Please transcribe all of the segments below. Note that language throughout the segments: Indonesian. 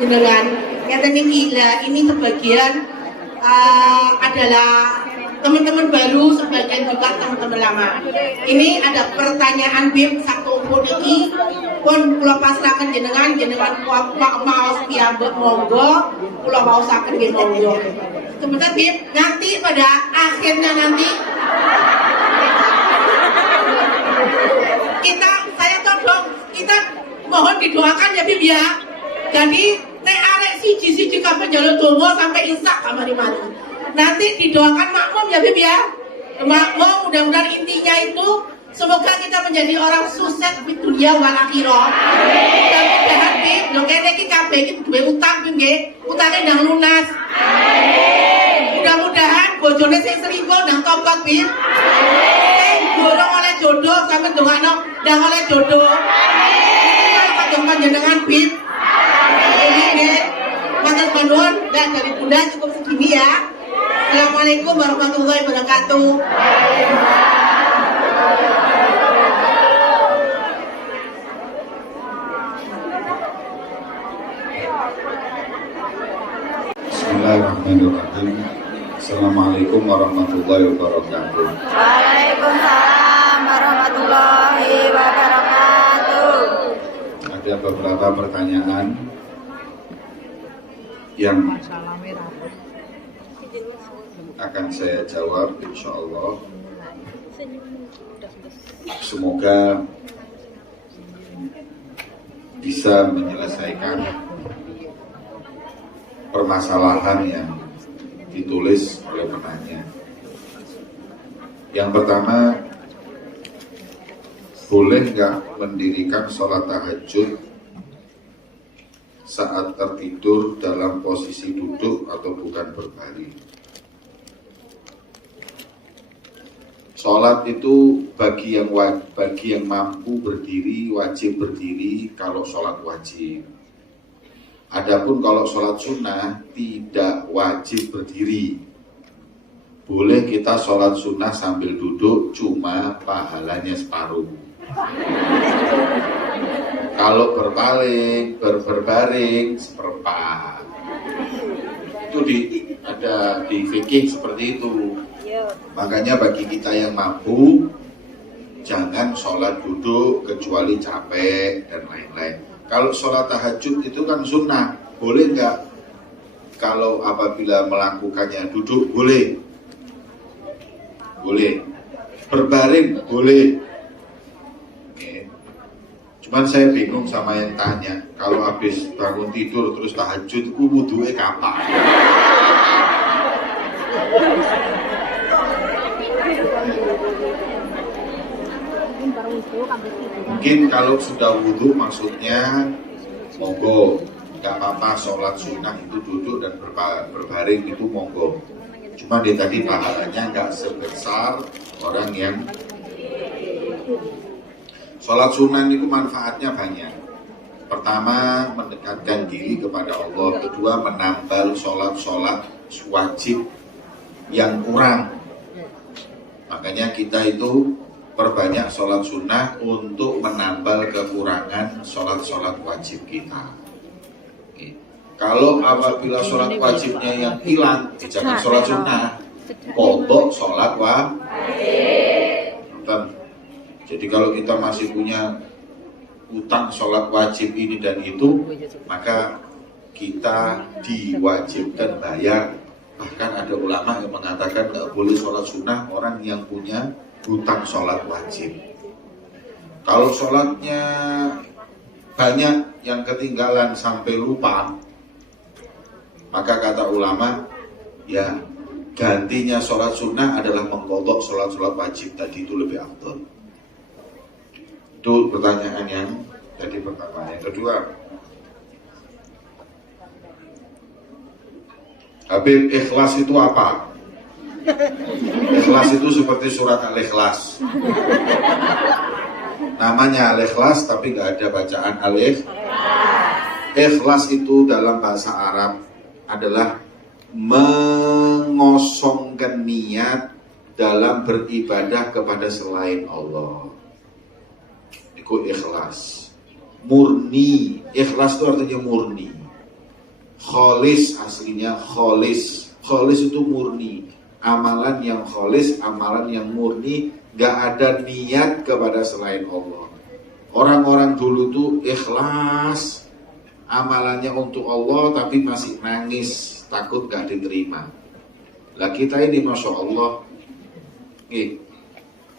jenengan. Ngeten niki lah, ini sebagian adalah teman-teman baru, sebagian juga teman-teman lama. Ini ada pertanyaan Bib satu pun iki pun kula pasrahaken jenengan maos piyambak monggo, kula waosaken nggih monggo. Sebentar Bib, nanti pada akhirnya nanti saya todong, kita mohon didoakan ya Bib ya. Jadi nek arek siji-siji kabeh njaluk donga sampai isak kamari mati. Nanti didoakan makmum ya Bib ya. Makmum, mudah-mudahan intinya itu semoga kita menjadi orang sukses di dunia wal akhirah. Mudah-mudahan Bib, lho kene iki kabeh iki duwe utang Bib nggih, utange ndang lunas. Mudah-mudahan bojone sing selingkuh ndang tobat Bib. Gorong oleh jodoh sampe ndongakno ndang oleh jodoh. Iki kalau kadung panjenengan Bib. Ini nggih. Matur nuwun, dan dari Bunda cukup segini ya. Assalamualaikum warahmatullahi wabarakatuh. Bismillahirrahmanirrahim. Assalamualaikum warahmatullahi wabarakatuh. Waalaikumsalam warahmatullahi wabarakatuh. Ada beberapa pertanyaan yang akan saya jawab, insya Allah. Semoga bisa menyelesaikan permasalahan yang ditulis oleh penanya. Yang pertama, boleh nggak mendirikan sholat tahajud saat tertidur dalam posisi duduk atau bukan berbaring? Sholat itu bagi yang mampu berdiri, wajib berdiri kalau sholat wajib. Adapun kalau sholat sunnah tidak wajib berdiri. Boleh kita sholat sunnah sambil duduk, cuma pahalanya separuh. Kalau berbaring seperempat. Itu ada di fikih seperti itu. Makanya bagi kita yang mampu, jangan sholat duduk kecuali capek dan lain-lain. Kalau sholat tahajud itu kan sunnah, boleh nggak? Kalau apabila melakukannya duduk, boleh. Boleh. Berbaring, boleh. Oke. Cuman saya bingung sama yang tanya, kalau habis bangun tidur terus tahajud, itu wudu'e kapan? Mungkin kalau sudah wudhu maksudnya monggo, nggak apa-apa sholat sunnah itu duduk dan berbaring itu monggo. Cuma dia tadi pahalanya nggak sebesar orang yang sholat sunnah itu manfaatnya banyak. Pertama, mendekatkan diri kepada Allah. Kedua, menambal sholat wajib yang kurang. Makanya kita itu perbanyak sholat sunnah untuk menambal kekurangan sholat wajib kita. Oke. Kalau apabila sholat wajibnya yang hilang, jangan sholat sunnah, pondok sholat wajib. Jadi kalau kita masih punya utang sholat wajib ini dan itu, maka kita diwajibkan bayar. Bahkan ada ulama yang mengatakan nggak boleh sholat sunnah orang yang punya hutang sholat wajib. Kalau sholatnya banyak yang ketinggalan sampai lupa, maka kata ulama, ya gantinya sholat sunnah adalah mengqadha sholat wajib tadi, itu lebih afdal. Itu pertanyaan yang tadi pertama. Yang kedua, Habib, ikhlas itu apa? Ikhlas itu seperti surat Al-Ikhlas. Namanya Al-Ikhlas tapi nggak ada bacaan alif. Ikhlas itu dalam bahasa Arab adalah mengosongkan niat dalam beribadah kepada selain Allah. Itu ikhlas. Murni. Ikhlas itu artinya murni. Kholis aslinya kholis. Kholis itu murni. Amalan yang kholis, amalan yang murni, gak ada niat kepada selain Allah. Orang-orang dulu tuh ikhlas amalannya untuk Allah tapi masih nangis, takut gak diterima. Lah kita ini Masya Allah,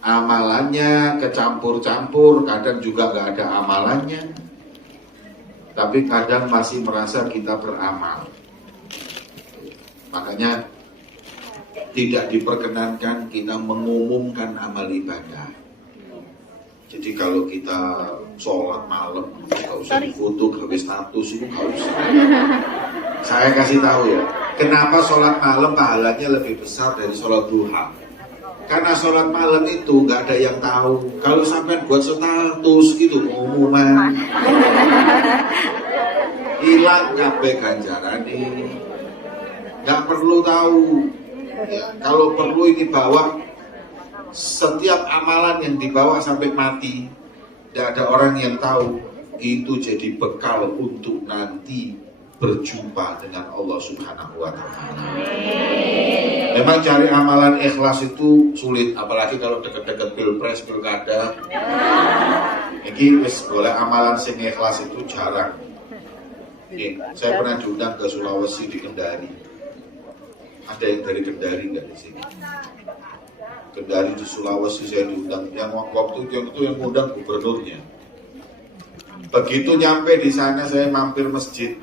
amalannya kecampur-campur, kadang juga gak ada amalannya, tapi kadang masih merasa kita beramal. Makanya tidak diperkenankan kita mengumumkan amal ibadah. Jadi kalau kita sholat malam, gak usah difoto, gawe status, itu gak usah. Saya kasih tahu ya, kenapa sholat malam pahalanya lebih besar dari sholat duha. Karena sholat malam itu gak ada yang tahu. Kalau sampai buat status itu pengumuman, hilang kabeh ganjaran ini. Gak perlu tahu. Ya, kalau perlu ini bawa setiap amalan yang dibawa sampai mati, tidak ada orang yang tahu. Itu jadi bekal untuk nanti berjumpa dengan Allah Subhanahu wa Ta'ala. Memang cari amalan ikhlas itu sulit, apalagi kalau deket-deket pilpres, pilkada. Ini boleh amalan sing ikhlas itu jarang. Saya pernah diundang ke Sulawesi di Kendari. Ada yang dari Kendari nggak di sini? Kendari di Sulawesi saya diundang. Yang waktu itu yang ngundang gubernurnya. Begitu nyampe di sana saya mampir masjid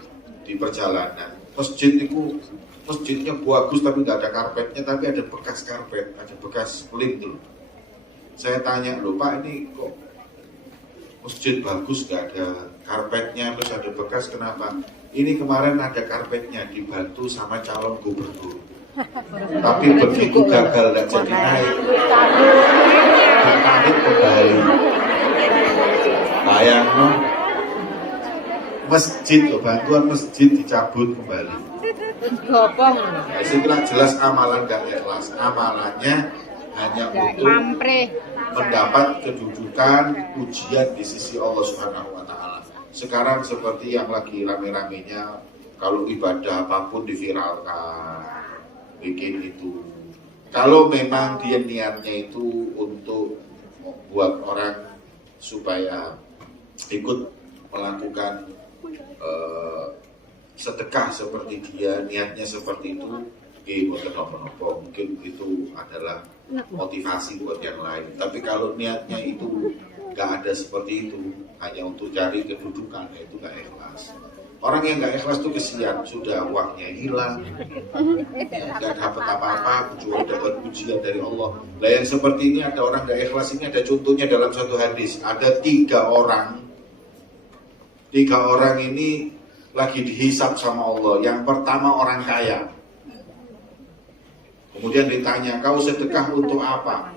di perjalanan. Masjid itu masjidnya bagus tapi nggak ada karpetnya, tapi ada bekas karpet, ada bekas lem tuh. Saya tanya, loh Pak, ini kok masjid bagus nggak ada karpetnya, terus ada bekas, kenapa? Ini kemarin ada karpetnya dibantu sama calon gubernur. Tapi begitu gagal dan jadi naik, ditarik kembali. Bayang no? Masjid loh, bantuan masjid dicabut kembali. Setelah jelas amalan gak ikhlas, amalannya hanya untuk mendapat kedudukan ujian di sisi Allah Subhanahu wa Ta'ala. Sekarang seperti yang lagi rame-ramenya, kalau ibadah apapun diviralkan, bikin itu. Kalau memang dia niatnya itu untuk membuat orang supaya ikut melakukan sedekah seperti dia, niatnya seperti itu, mungkin itu adalah motivasi buat yang lain. Tapi kalau niatnya itu gak ada seperti itu, hanya untuk cari kedudukan, itu gak ikhlas. Orang yang gak ikhlas itu kesian, sudah uangnya hilang, gak dapat apa-apa, kecuali dapat ujian dari Allah. Lah yang seperti ini ada orang gak ikhlas, ini ada contohnya dalam satu hadis. Ada tiga orang ini lagi dihisap sama Allah. Yang pertama orang kaya. Kemudian ditanya, kau sedekah untuk apa?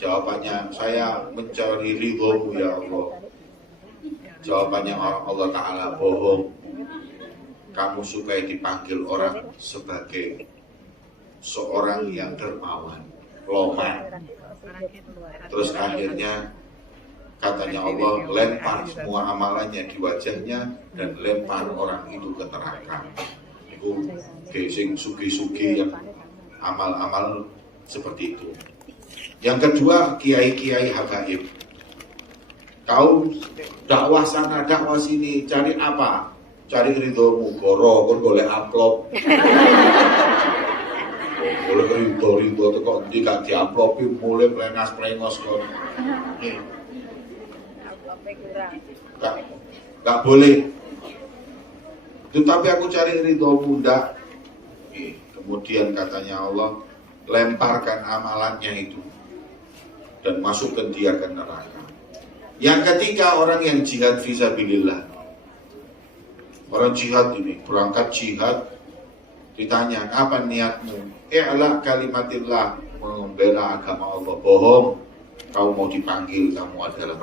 Jawabannya, saya mencari ridhomu ya Allah. Jawabannya Allah Ta'ala, bohong. Kamu supaya dipanggil orang sebagai seorang yang dermawan, loman. Terus akhirnya katanya Allah, lempar semua amalannya di wajahnya dan lempar orang itu ke neraka. Itu gesing sugi-sugi yang amal-amal seperti itu. Yang kedua, kiai-kiai habaib. Kau dakwah sana, dakwah sini, cari apa? Cari ridhomu, goro, kon golek amplop. Golek ridho itu kok tidak diamplopi, mulai plengas-plengos kon. Gak boleh. Tetapi aku cari ridhomu, ndak. Kemudian katanya Allah, lemparkan amalannya itu dan masukkan dia ke neraka. Yang ketiga, orang yang jihad fisabilillah. Orang jihad ini, berangkat jihad, ditanya, apa niatmu? I'la kalimatillah, membela agama Allah. Bohong, kau mau dipanggil, kamu adalah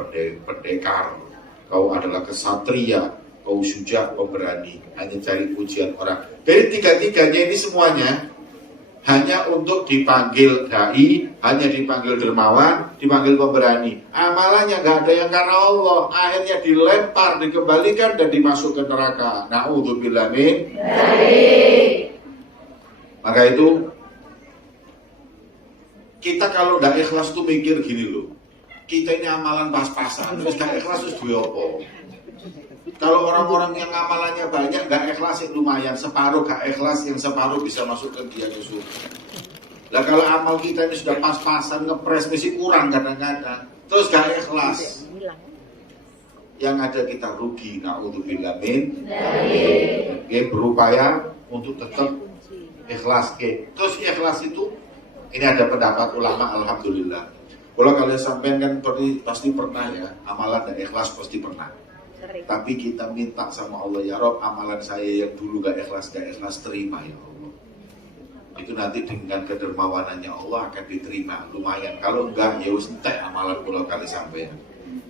pendekar, kau adalah kesatria, kau syuja, kau berani, hanya cari pujian orang. Dari tiga-tiganya ini semuanya hanya untuk dipanggil dai, hanya dipanggil dermawan, dipanggil pemberani. Amalannya nggak ada yang karena Allah, akhirnya dilempar, dikembalikan dan dimasukkan neraka. Na'udzubillah min. Maka itu kita kalau nggak ikhlas tuh mikir gini loh, kita ini amalan pas-pasan, terus nggak ikhlas terus duwe apa? Kalau orang-orang yang amalannya banyak, nggak ikhlas itu lumayan, separuh nggak ikhlas, yang separuh bisa masuk ke dia ke surga. Lah kalau amal kita ini sudah pas-pasan, ngepres mesti kurang kadang-kadang, terus nggak ikhlas, yang ada kita rugi. Na'udzubillah min. Berupaya untuk tetap ikhlas. Terus ikhlas itu, ini ada pendapat ulama, alhamdulillah. Kalau kalian sampean kan pasti pernah ya, amalan dan ikhlas pasti pernah. Tapi kita minta sama Allah, ya Rob, amalan saya yang dulu gak ikhlas terima ya Allah. Itu nanti dengan kedermawanannya Allah akan diterima, lumayan. Kalau enggak, ya wis entek amalan kula kali sampean.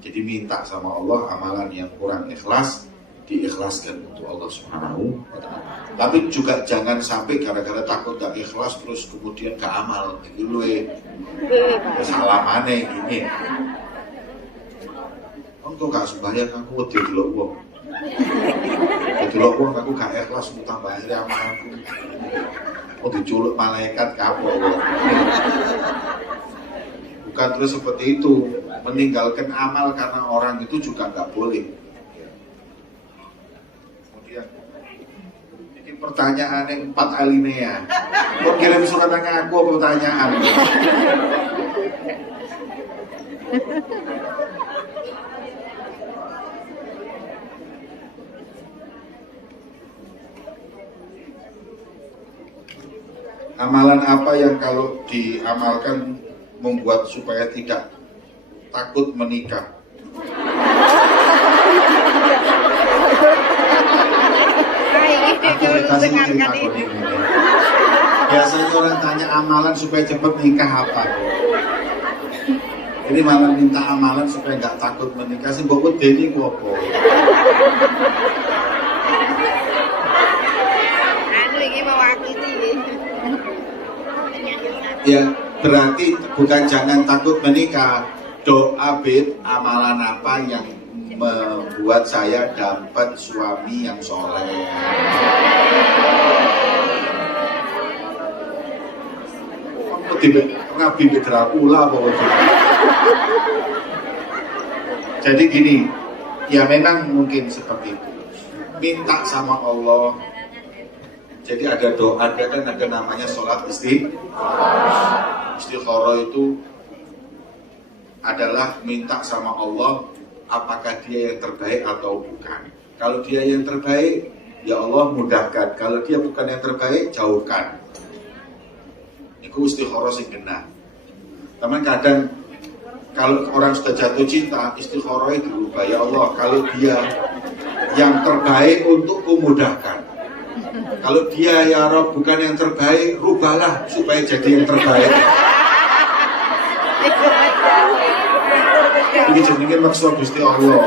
Jadi minta sama Allah amalan yang kurang ikhlas diikhlaskan untuk Allah Subhanahu wa ta'ala. Tapi juga jangan sampai gara-gara takut gak ikhlas terus kemudian gak amal. Itu luwe salamane gini. Engkau gak sembahyang, aku wedi delok wong. Delok wong aku gak ikhlas tambah akhirnya amalku. Mau diculuk malaikat kapok. Bukan terus seperti itu. Meninggalkan amal karena orang itu juga gak boleh. Kemudian ini pertanyaan yang 4 alinea. Kau kirim surat tanya aku pertanyaan. Amalan apa yang kalau diamalkan membuat supaya tidak takut menikah? Biasanya orang tanya amalan supaya cepat nikah apa? Ini malah minta amalan supaya nggak takut menikah sih. Bapak Deni kuopo. Ya berarti bukan jangan takut menikah. Doa bid amalan apa yang membuat saya dapat suami yang soleh. Nabi Dracula pokoknya. Jadi gini, ya memang mungkin seperti itu. Minta sama Allah. Jadi ada doa, kan ada namanya sholat istikharah. Istikharah itu adalah minta sama Allah apakah dia yang terbaik atau bukan. Kalau dia yang terbaik, ya Allah mudahkan. Kalau dia bukan yang terbaik, jauhkan. Itu istikharah sing kena. Teman kadang kalau orang sudah jatuh cinta, istikharah itu berubah. Ya Allah, kalau dia yang terbaik untukku mudahkan. Kalau dia ya Rob bukan yang terbaik, rubahlah supaya jadi yang terbaik. Ini jenenge maksud Gusti Allah.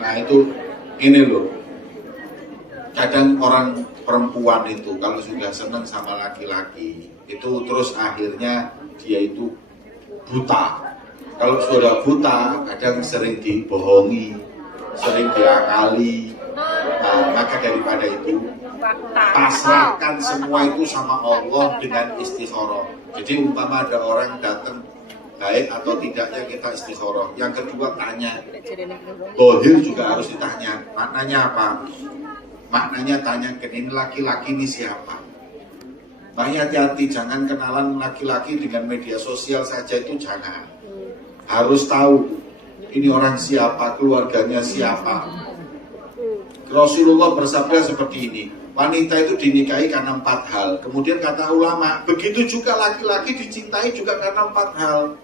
Nah itu ini loh. Kadang orang perempuan itu kalau sudah senang sama laki-laki itu terus akhirnya dia itu buta. Kalau sudah buta kadang sering dibohongi, sering diakali. Nah, maka daripada itu pasrahkan semua itu sama Allah dengan istikharah. Jadi umpama ada orang datang baik atau tidaknya kita istikharah. Yang kedua tanya, bohir juga harus ditanya. Maknanya apa? Maknanya tanya ini laki-laki ini siapa? Makanya hati-hati jangan kenalan laki-laki dengan media sosial saja itu jangan. Harus tahu ini orang siapa, keluarganya siapa. Rasulullah bersabda seperti ini, wanita itu dinikahi karena 4 hal. Kemudian kata ulama, begitu juga laki-laki dicintai juga karena 4 hal.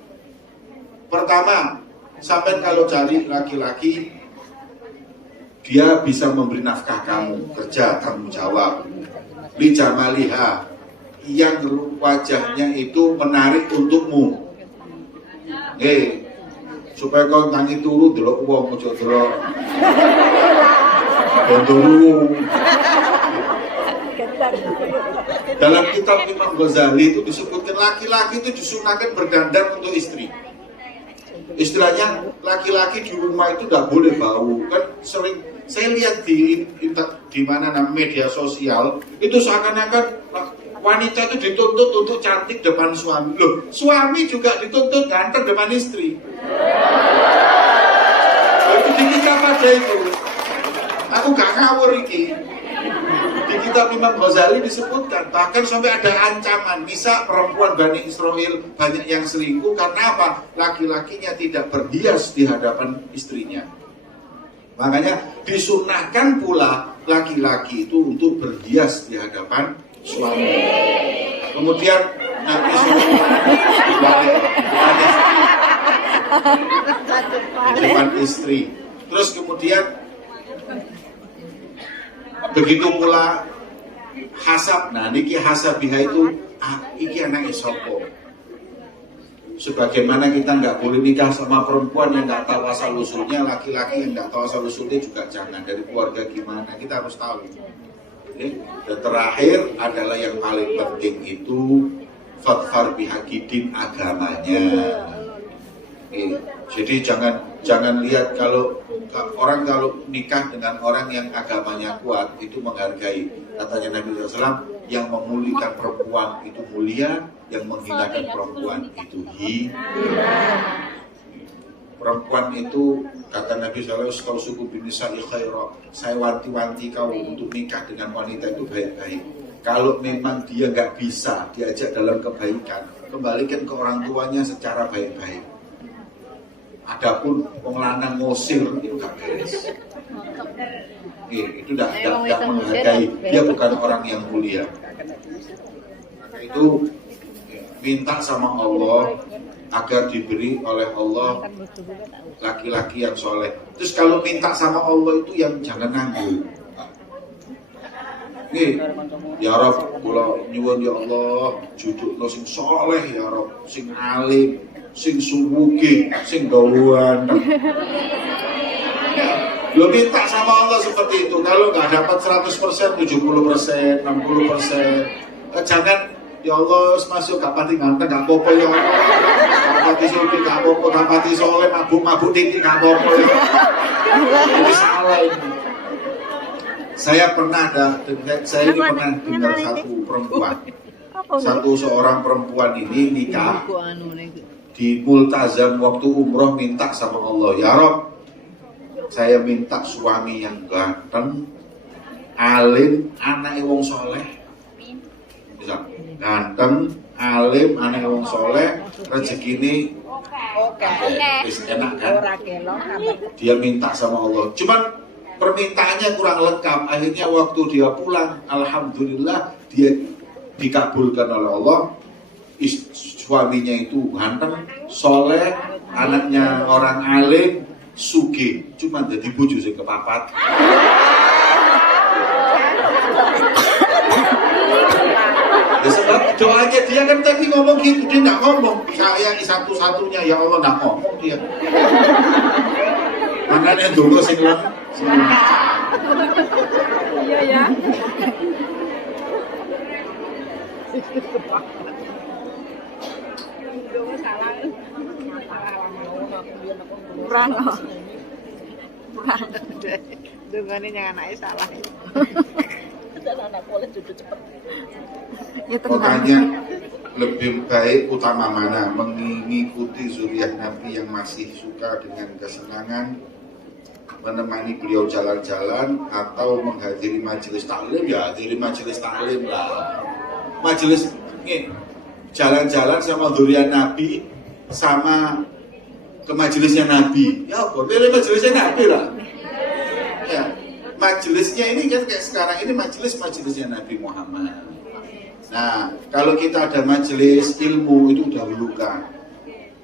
Pertama, sampai kalau cari laki-laki, dia bisa memberi nafkah kamu, kerja, tanggung jawab. Li jamaliha, yang wajahnya itu menarik untukmu. Supaya kau tangi turu delok wong ojo delok bendolu. Dalam kitab Imam Ghazali itu disebutkan laki-laki itu disunahkan berdandan untuk istri. Istilahnya laki-laki di rumah itu tidak boleh bau. Kan sering saya lihat di mana media sosial itu seakan-akan wanita itu dituntut untuk cantik depan suami. Loh, suami juga dituntut ganteng depan istri. Itu di kitab ada itu. Aku gak ngawur iki. Di kitab Imam Ghazali disebutkan, bahkan sampai ada ancaman, bisa perempuan Bani Israel banyak yang selingkuh karena apa? Laki-lakinya tidak berhias di hadapan istrinya. Makanya disunahkan pula laki-laki itu untuk berhias di hadapan suami. Kemudian Nabi di depan istri. Terus kemudian begitu pula hasab. Nah niki hasabiha itu iki anak sopo. Sebagaimana kita nggak boleh nikah sama perempuan yang nggak tahu asal usulnya, laki-laki yang nggak tahu asal usulnya juga jangan. Dari keluarga gimana kita harus tahu. Dan terakhir adalah yang paling penting itu fadfar bihaqidin agamanya. Jadi jangan lihat kalau nikah dengan orang yang agamanya kuat itu menghargai. Katanya Nabi SAW, yang memulihkan perempuan itu mulia, yang menghinakan perempuan itu hina. Perempuan itu kata Nabi SAW, kau suku binisa'i khairah, saya wanti-wanti kau untuk nikah dengan wanita itu baik-baik. Kalau memang dia nggak bisa diajak dalam kebaikan, kembalikan ke orang tuanya secara baik-baik. Adapun wong lanang ngosir itu gak beres. Itu tidak menghargai, dia bukan orang yang mulia. Itu minta sama Allah agar diberi oleh Allah laki-laki yang soleh. Terus kalau minta sama Allah itu yang jangan nganggur. Ya Rabb, kula nyuwun ya Allah, judukno sing soleh ya Rabb, sing alim, sing sumugi, sing gawean. Lo minta sama Allah seperti itu. Kalau nggak dapat 100%, 70%, 60%, jangan ya Allah masuk gak pati ganteng gak apa-apa ya Allah. Gak pati suci gak apa-apa, gak pati soleh, mabuk tinggi gak apa-apa ya. Ini salah ini. Saya pernah dengar satu perempuan. Seorang perempuan ini nikah di multazam waktu umroh minta sama Allah, ya Rob, saya minta suami yang ganteng, alim, anaknya wong soleh. Bisa ganteng, alim, anaknya wong soleh, rezeki ini enak kan? Dia minta sama Allah. Cuman permintaannya kurang lengkap. Akhirnya waktu dia pulang, alhamdulillah dia dikabulkan oleh Allah. Suaminya itu ganteng, soleh, anaknya orang alim, sugih. Cuma jadi bojo sing kepapat. Ya sebab doanya dia kan tadi ngomong gitu, dia nggak ngomong saya satu-satunya ya Allah, nggak ngomong dia. Makanya dulu sing iya ya. Kurang dengannya jangan anaknya salah. Anak boleh cucu cepet. Makanya lebih baik utama mana, mengikuti zuriat Nabi yang masih suka dengan kesenangan, menemani beliau jalan-jalan, atau menghadiri majelis taklim. Ya hadiri majelis taklim lah. Majelis jalan-jalan sama zuriat Nabi, sama ke majelisnya Nabi. Ya boleh majelisnya Nabi lah. Ya majelisnya ini kan kayak sekarang ini majelisnya Nabi Muhammad. Nah, kalau kita ada majelis ilmu itu dahulukan.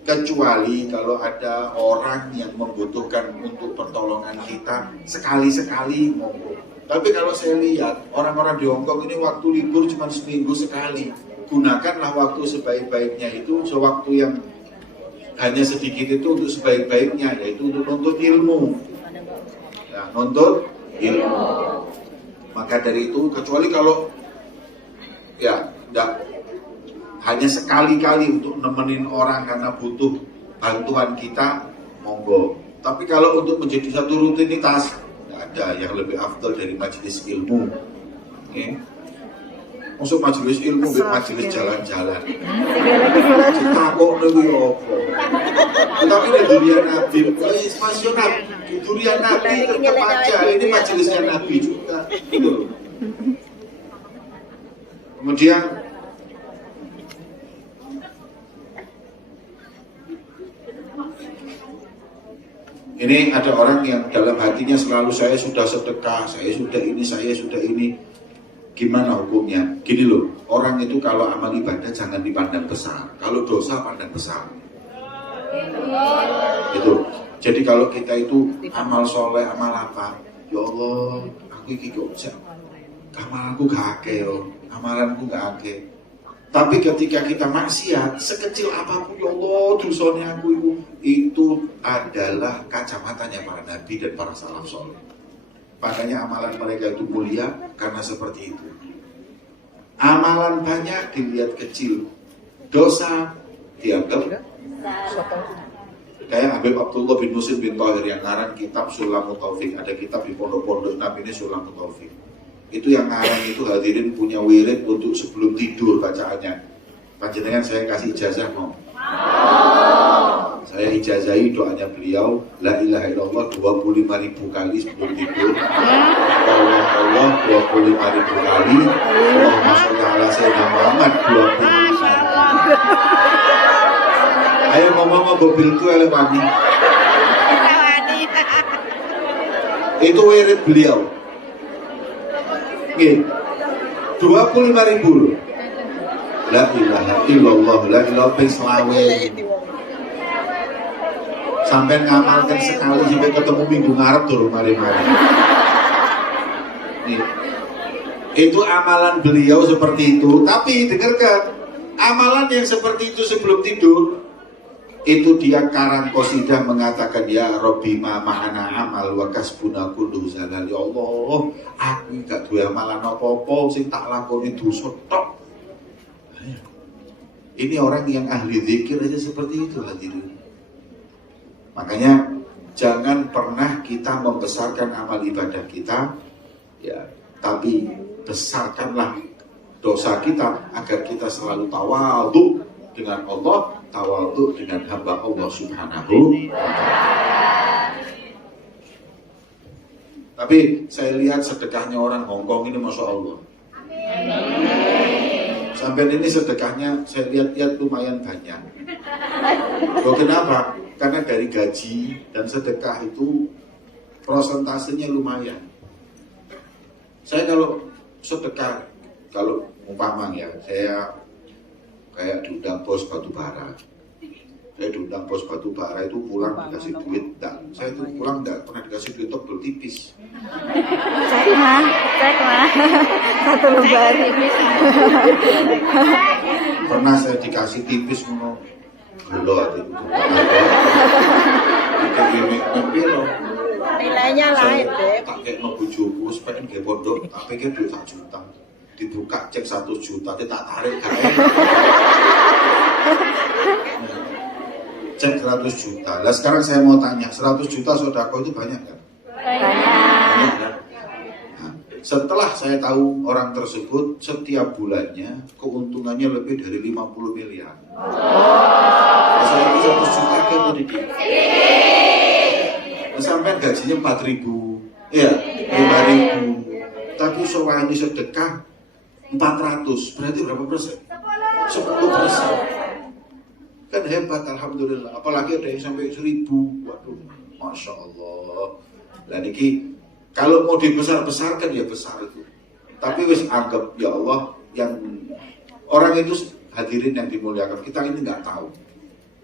Kecuali kalau ada orang yang membutuhkan untuk pertolongan kita, sekali-sekali monggo. Tapi kalau saya lihat orang-orang di Hongkong ini waktu libur cuma seminggu sekali. Gunakanlah waktu sebaik-baiknya itu, sewaktu yang hanya sedikit itu untuk sebaik-baiknya, yaitu untuk nuntut ilmu. Nah, nuntut ilmu. Maka dari itu, kecuali kalau ya enggak hanya sekali-kali untuk nemenin orang karena butuh bantuan kita, monggo. Tapi kalau untuk menjadi satu rutinitas, enggak ada yang lebih afdal dari majelis ilmu. Oke. Masuk majelis ilmu, majelis jalan-jalan. Kita kok nunggu apa? Tetapi di durian Nabi, nasional, durian Nabi tetap aja. Ini majelisnya Nabi juga. Gitu. Kemudian ini ada orang yang dalam hatinya selalu saya sudah sedekah, saya sudah ini, saya sudah ini. Gimana hukumnya? Gini loh, orang itu kalau amal ibadah jangan dipandang besar, kalau dosa pandang besar. Itu. Jadi kalau kita itu amal soleh, amal apa? Ya Allah, aku iki kok amalku gak akeh yo, amalanku gak akeh. Tapi ketika kita maksiat, sekecil apapun ya Allah, dosanya aku itu adalah kacamatanya para nabi dan para salaf soleh. Makanya amalan mereka itu mulia karena seperti itu. Amalan banyak dilihat kecil, dosa dianggap kayak Habib Abdullah bin Musin bin Thahir yang ngarang kitab Sulamut Taufik. Ada kitab di pondok-pondok Nabi ini Sulamut Taufik. Itu yang ngarang itu hadirin punya wirid untuk sebelum tidur bacaannya. Panjenengan saya kasih ijazah mau. Saya ijazahi doanya beliau, la ilaha illallah 25.000 kali sebelum tidur. Allah 25.000 kali. Allahumma sholli ala sayyidina Muhammad 25.000. Ayo ngomong mobil itu oleh wangi. Itu wirid beliau. Oke. 25.000 loh. La ilaha illallah, la ilaha selawe. Sampai ngamalkan sekali sampai ketemu minggu ngarep turun mari-mari. Itu amalan beliau seperti itu. Tapi dengarkan, amalan yang seperti itu sebelum tidur, itu dia karang qasidah mengatakan ya Rabbi ma ma'ana amal wa kasbuna kullu zalal. Ya Allah, aku gak duwe amalan apa-apa sing tak lakoni dosa tok. Ini orang yang ahli zikir aja seperti itu hadirin. Makanya jangan pernah kita membesarkan amal ibadah kita, ya, tapi besarkanlah dosa kita agar kita selalu tawadhu dengan Allah, tawadhu dengan hamba Allah Subhanahu wa ta'ala. Tapi saya lihat sedekahnya orang Hongkong ini Masya Allah. Sampai ini sedekahnya saya lihat-lihat lumayan banyak. Loh, kenapa? Karena dari gaji dan sedekah itu prosentasenya lumayan. Saya kalau sedekah, kalau umpama ya, saya kayak diundang bos batu bara. Saya diundang bos batu bara itu pulang dikasih duit, saya itu pulang enggak pernah dikasih duit tebel tipis. Cek mah, satu lembar. Pernah saya dikasih tipis ngono. Belum ada itu. Nilainya lain deh. Tak kayak mau bujuku supaya nggak pondok, tak pikir duit 1 juta. Dibuka cek 1 juta, dia tak tarik kayak. Cek 100 juta. Lah sekarang saya mau tanya, 100 juta sodako itu banyak kan? Banyak kan? Nah, setelah saya tahu orang tersebut setiap bulannya keuntungannya lebih dari 50 miliar. Saya itu 100 juta kan tadi. Sampai gajinya 4.000, ya 5.000. Tapi soalnya sedekah 400, berarti berapa persen? 10%. Kan hebat, alhamdulillah. Apalagi ada yang sampai 1.000. Waduh, masya Allah. Lah niki kalau mau dibesar-besarkan ya besar itu. Tapi wis anggap ya Allah, yang orang itu hadirin yang dimuliakan, kita ini nggak tahu.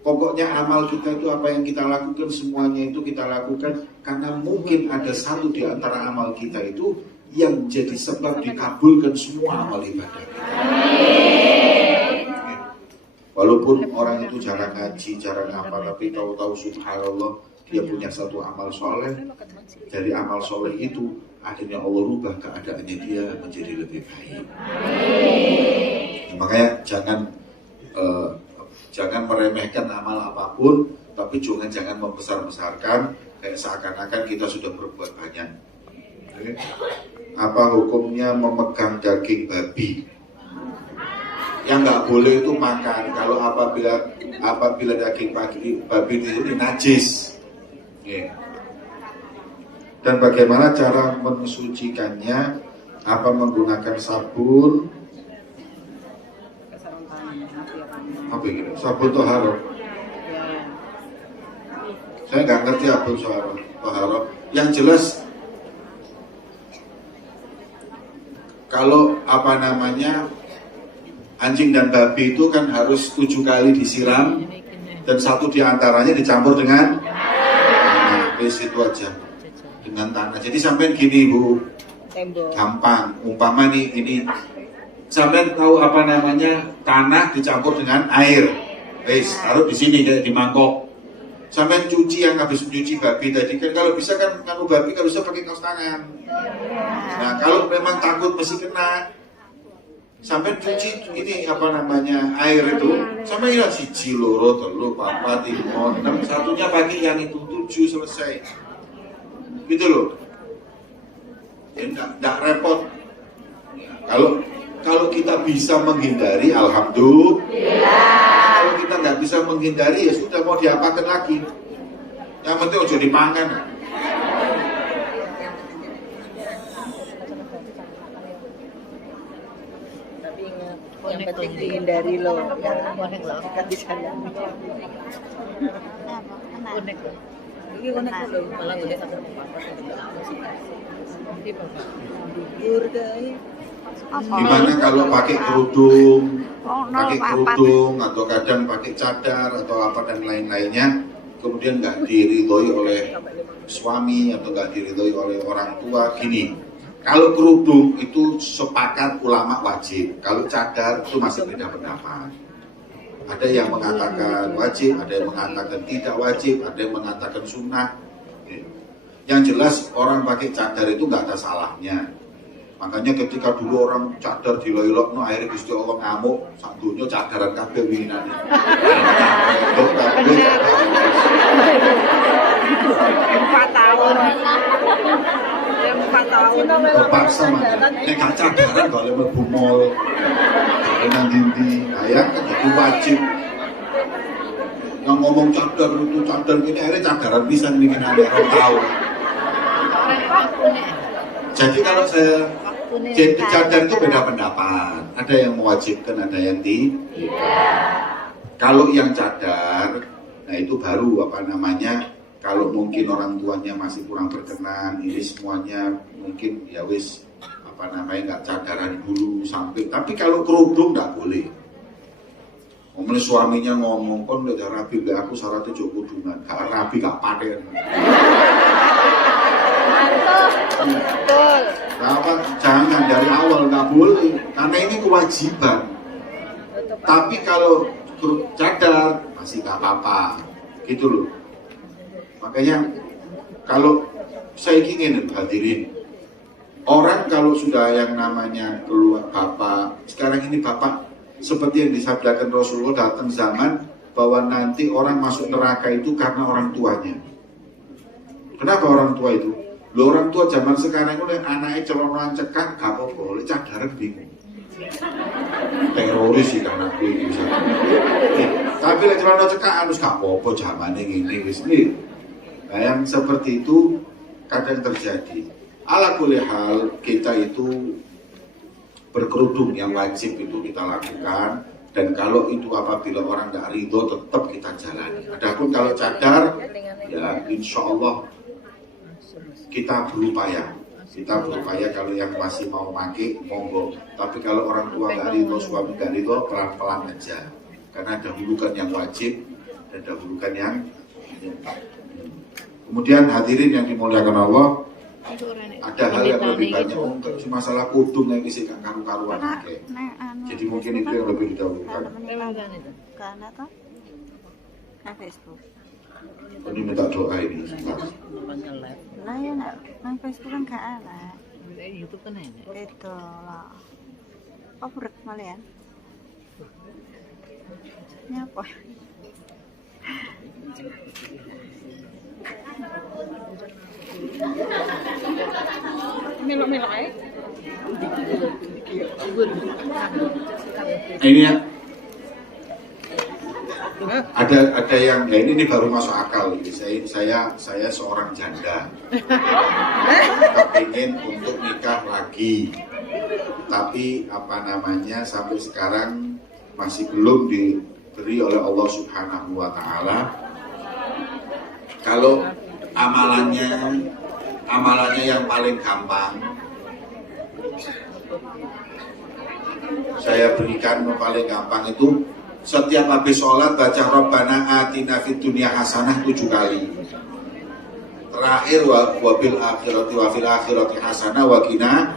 Pokoknya amal kita itu apa yang kita lakukan, semuanya itu kita lakukan karena mungkin ada satu di antara amal kita itu yang jadi sebab dikabulkan semua amal ibadah kita. Walaupun orang itu jarang ngaji, jarang apa, tapi tahu-tahu subhanallah dia punya satu amal soleh. Dari amal soleh itu akhirnya Allah rubah keadaannya dia menjadi lebih baik. Makanya jangan meremehkan amal apapun, tapi jangan membesar-besarkan kayak seakan-akan kita sudah berbuat banyak. Apa hukumnya memegang daging babi? Yang nggak boleh itu makan. Kalau apabila daging babi itu najis. Dan bagaimana cara mensucikannya? Apa menggunakan sabun? Apa ini? Sabun toharo. Saya nggak ngerti apa toharo. Yang jelas kalau anjing dan babi itu kan harus 7 kali disiram dan 1 diantaranya dicampur dengan itu aja dengan tanah. Jadi sampai gini Bu, gampang. Umpama ini sampai tahu tanah dicampur dengan air. Taruh di sini kayak di mangkok. Sampai cuci yang habis cuci babi tadi kan kalau bisa kan babi kalau bisa pakai kaos tangan. Nah kalau memang takut mesti kena, sampai cuci ini air itu, sampai ya 1, 2, 3, 4, 5, 6, satunya pakai yang itu 7 selesai. Gitu loh. Ya enggak repot. Kalau kita bisa menghindari, alhamdulillah. Kalau kita nggak bisa menghindari, ya sudah, mau diapakan lagi. Yang penting ojo dipangan. Tapi ingat, yang penting dihindari loh. Kan di sana. Unik loh. Ini unik loh. Malah udah sampai gugur guys. Gimana kalau pakai kerudung atau kadang pakai cadar atau apa dan lain-lainnya, kemudian nggak diridhoi oleh suami atau nggak diridhoi oleh orang tua. Gini, kalau kerudung itu sepakat ulama wajib, kalau cadar itu masih beda pendapat. Ada yang mengatakan wajib, ada yang mengatakan tidak wajib, ada yang mengatakan sunnah. Yang jelas orang pakai cadar itu nggak ada salahnya. Makanya ketika dulu orang cadar diloilokno akhirnya Gusti Allah ngamuk, sak donya cadaran kabeh winginane. Untuk kabeh cadaran. 4 tahun. 4 tahun. Terpaksa makanya. Nek gak cadaran gak oleh mlebu mall. Gak nang ndi-ndi. Ayah kan jadi wajib. Yang ngomong cadar itu cadar ini akhirnya cadaran bisa winginane 2 tahun. Jadi kalau saya cadar itu beda pendapat. Ada yang mewajibkan, ada yang tidak. Kalau yang cadar, nah itu baru kalau mungkin orang tuanya masih kurang berkenan, ini semuanya mungkin ya wis nggak cadaran dulu sampai. Tapi kalau kerudung nggak boleh. Omel suaminya ngomong kon udah rabi aku syaratnya joko kudungan, gak rabi gak paten. Betul. Jangan dari awal, nggak boleh karena ini kewajiban. Tapi kalau cadar masih nggak apa-apa, gitu loh. Makanya kalau saya ingin hadirin, orang kalau sudah yang namanya keluar bapak, sekarang ini bapak seperti yang disabdakan Rasulullah, datang zaman bahwa nanti orang masuk neraka itu karena orang tuanya. Kenapa orang tua itu? Loh, orang tua zaman sekarang itu anaknya celonan cekak gak apa-apa, cadaran bingung. Teroris sih kan aku ini. Tapi celonan cekak harus gak apa-apa zamannya gini wis. Nah yang seperti itu kadang terjadi. Ala kulli hal kita itu berkerudung yang wajib itu kita lakukan, dan kalau itu apabila orang gak ridho tetap kita jalani. Adapun kalau cadar ya insya Allah kita berupaya kalau yang masih mau pakai monggo, tapi kalau orang tua nggak ridho, suami nggak ridho, pelan-pelan aja, karena dahulukan yang wajib dan dahulukan yang kemudian. Hadirin yang dimuliakan Allah, ada hal yang lebih banyak untuk masalah kudung yang isi karu-karuan. Jadi mungkin itu yang lebih didahulukan. Karena toh Facebook. Ini minta doa ini. Lah ya nak, nang Facebook kan gak ada. YouTube kan enak. Itu lah. Oh berat malah ya. Ini apa? Milo-milo aja. Ini ya. Ada yang ya ini baru masuk akal ini. Saya seorang janda. Kepingin untuk nikah lagi. Tapi apa namanya sampai sekarang masih belum diberi oleh Allah Subhanahu wa taala. Kalau amalannya yang paling gampang saya berikan, yang paling gampang itu setiap habis sholat baca Rabbana atina fid dunya hasanah 7 kali. Terakhir wa bil akhirati wa fil akhirati hasanah wa qina.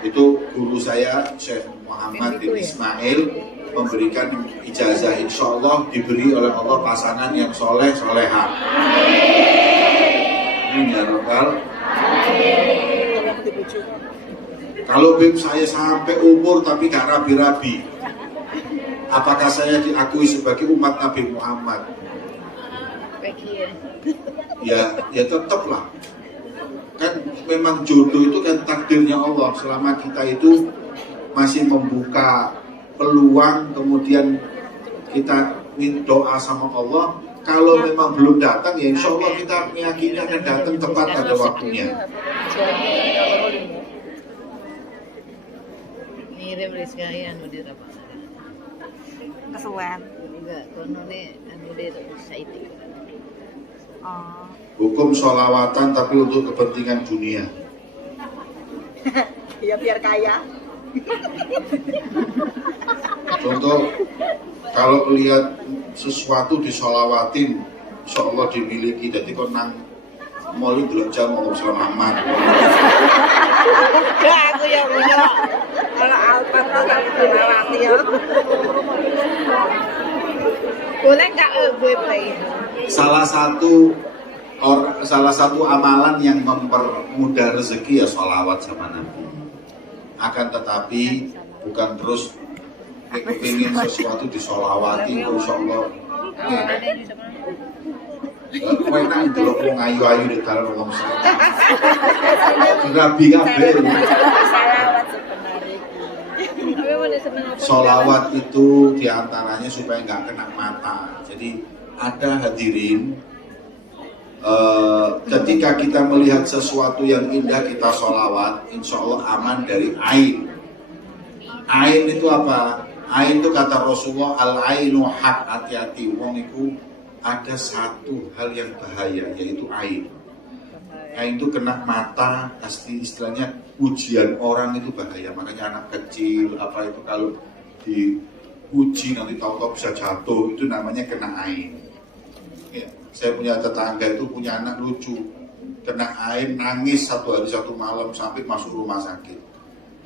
Itu guru saya Syekh Muhammad bin Ismail memberikan ijazah, insya Allah diberi oleh Allah pasangan yang soleh solehah. Amin ya Rabbal. Kalau beb saya sampai umur tapi gak rabi-rabi, apakah saya diakui sebagai umat Nabi Muhammad? Ya tetaplah. Kan memang jodoh itu kan takdirnya Allah. Selama kita itu masih membuka peluang, kemudian kita doa sama Allah. Kalau memang belum datang, ya insya Allah kita meyakini akan datang tepat pada waktunya. Ngirim Rizkaya anu di apa? Kesuwen. Enggak, kono ne anu di Saiti. Oh. Hukum sholawatan tapi untuk kepentingan dunia. Ya biar kaya. Contoh, kalau lihat sesuatu disolawatin, insya Allah dimiliki. Jadi kok nang mall itu belum jam mau selamat. Enggak, aku yang punya. Kalau Alphard tuh gak dilewati ya. Boleh nggak gue play? Salah satu amalan yang mempermudah rezeki ya sholawat sama Nabi. Akan tetapi bukan terus ingin sesuatu disolawati, insya Allah. Kowe nang delok wong ayu-ayu di dalan wong saleh. Rabi kabeh. Sholawat itu diantaranya supaya nggak kena mata. Jadi ada hadirin, ketika kita melihat sesuatu yang indah kita sholawat, insya Allah aman dari ain. Ain itu apa? Ain itu kata Rasulullah, al-ainu haq, hati-hati. Wong itu ada satu hal yang bahaya, yaitu ain. Ain itu kena mata, pasti istilahnya ujian orang itu bahaya. Makanya anak kecil apa itu kalau diuji nanti tahu-tahu bisa jatuh, itu namanya kena ain. Ya, saya punya tetangga itu punya anak lucu, kena ain nangis 1 hari 1 malam sampai masuk rumah sakit.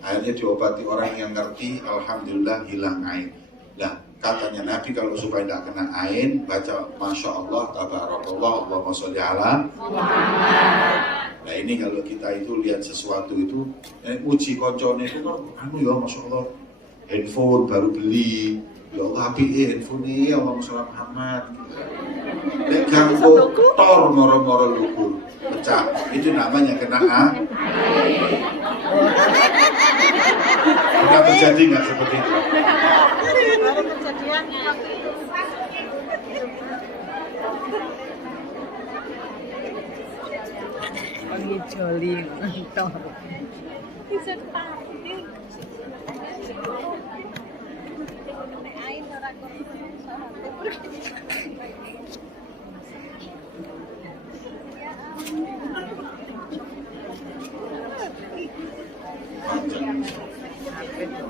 Akhirnya diobati orang yang ngerti, alhamdulillah hilang ain. Nah, katanya Nabi kalau supaya tidak kena ain, baca Masya Allah, Tabarakallah, Allahumma sholli ala Muhammad. Nah ini kalau kita itu lihat sesuatu itu, uji koncone itu, anu ya Masya Allah, handphone baru beli, ya Allah api handphone ini, Allahumma sholli ala Muhammad. Nek ganggu tor moro-moro lukur, pecah, itu namanya kena ain. Pernah terjadi nggak seperti itu? Lagi joli nonton.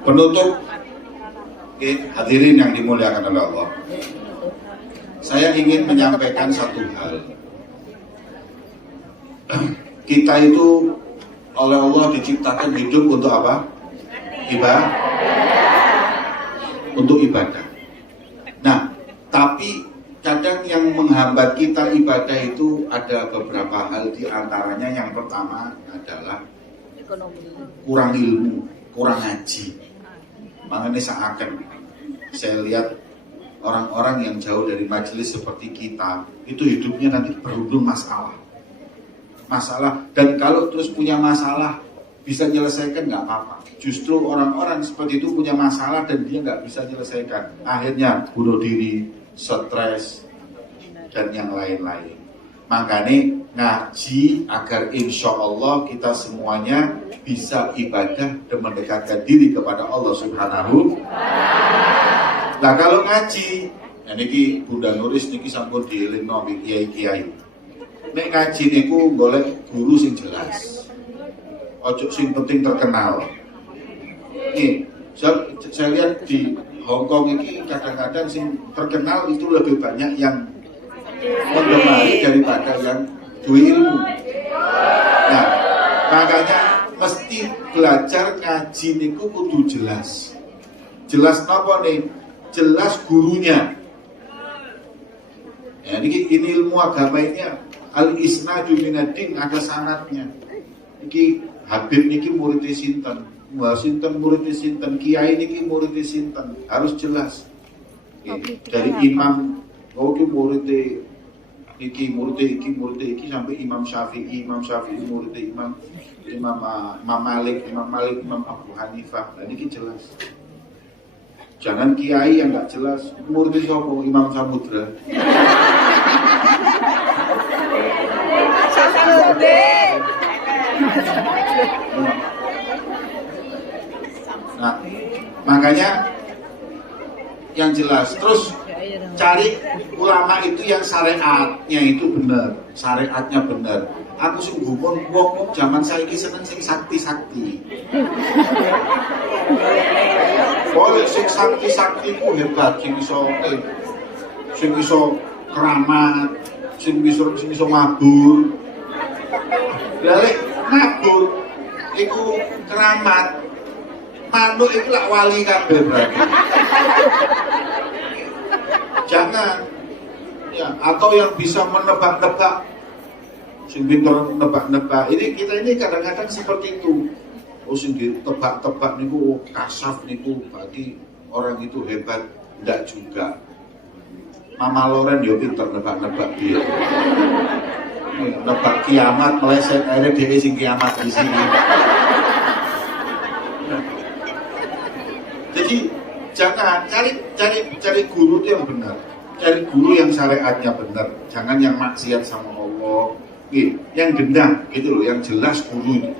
Penutup, hadirin yang dimuliakan oleh Allah, saya ingin menyampaikan satu hal. Kita itu oleh Allah diciptakan hidup untuk apa? Ibadah. Untuk ibadah. Nah, tapi kadang yang yang menghambat kita ibadah itu ada beberapa hal, di antaranya yang pertama adalah kurang ilmu, kurang ngaji. Makanya saya lihat orang-orang yang jauh dari majelis seperti kita itu hidupnya nanti berhubung masalah, dan kalau terus punya masalah bisa menyelesaikan nggak apa-apa. Justru orang-orang seperti itu punya masalah dan dia nggak bisa menyelesaikan, akhirnya bunuh diri, stres, dan yang lain-lain. Makanya ngaji agar insya Allah kita semuanya bisa ibadah dan mendekatkan diri kepada Allah Subhanahu. Nah kalau ngaji, niki Bunda Nuris niki sampun dielingno kiai-kiai. Nek ngaji niku golek guru sing jelas. Ojo sing penting terkenal. Nih, saya lihat di Hong Kong ini kadang-kadang sing terkenal itu lebih banyak yang menggemari daripada yang duwe ilmu. Nah, makanya mesti belajar ngaji niku kudu jelas. Jelas napa nih? Jelas gurunya. Ya, ini ilmu agama ini al-isnadu minad-din, ada sanadnya. Iki Habib niki murid sinten, sinten murid sinten, kiai niki murid sinten, harus jelas. Dari imam, ki murid iki sampai Imam Syafi'i murid Imam Malik, Imam Abu Hanifah. Nah niki jelas. Jangan kiai yang nggak jelas, murid sapa Imam Samudra. Nah, makanya yang jelas. Terus cari ulama itu yang syariatnya itu benar, syariatnya benar. Aku sing gumun wong zaman saiki seneng sing sakti-sakti. Boleh sing sakti-sakti ku hebat, sing iso keramat, sing iso mabur. Lek mabur iku keramat. Manuk iku lak wali kabeh berarti. Jangan ya, atau yang bisa menebak-nebak, sing pinter nebak-nebak. Ini kita ini kadang-kadang seperti itu. Oh sing ditebak-tebak niku kasaf niku berarti orang itu hebat. Enggak juga. Mama Loren yo pinter nebak-nebak dia. Nebak kiamat meleset akhirnya dhewe sing kiamat di sini. Jadi jangan cari guru itu yang benar, cari guru yang syariatnya benar, jangan yang maksiat sama Allah, yang gendang gitu loh, yang jelas gurunya.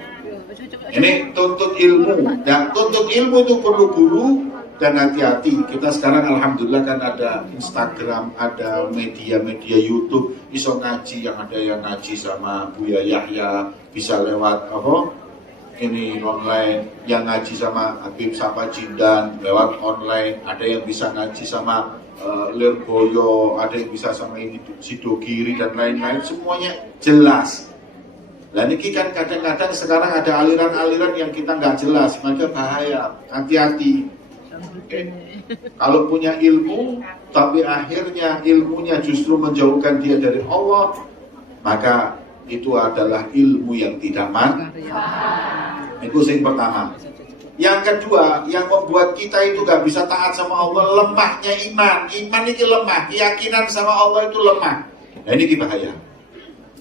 Ini tuntut ilmu, dan tuntut ilmu itu perlu guru dan hati-hati. Kita sekarang alhamdulillah kan ada Instagram, ada media-media YouTube, iso ngaji, yang ada yang ngaji sama Buya Yahya, bisa lewat ini online, yang ngaji sama Habib Sapa Jindan lewat online, ada yang bisa ngaji sama Lirboyo, ada yang bisa sama ini Sidogiri dan lain-lain, semuanya jelas. Nah ini kan kadang-kadang sekarang ada aliran-aliran yang kita nggak jelas, maka bahaya, hati-hati. Kalau punya ilmu, tapi akhirnya ilmunya justru menjauhkan dia dari Allah, maka itu adalah ilmu yang tidak manfaat. Itu yang pertama. Yang kedua, yang membuat kita itu gak bisa taat sama Allah, lemahnya iman. Iman ini lemah, keyakinan sama Allah itu lemah. Nah ini bahaya.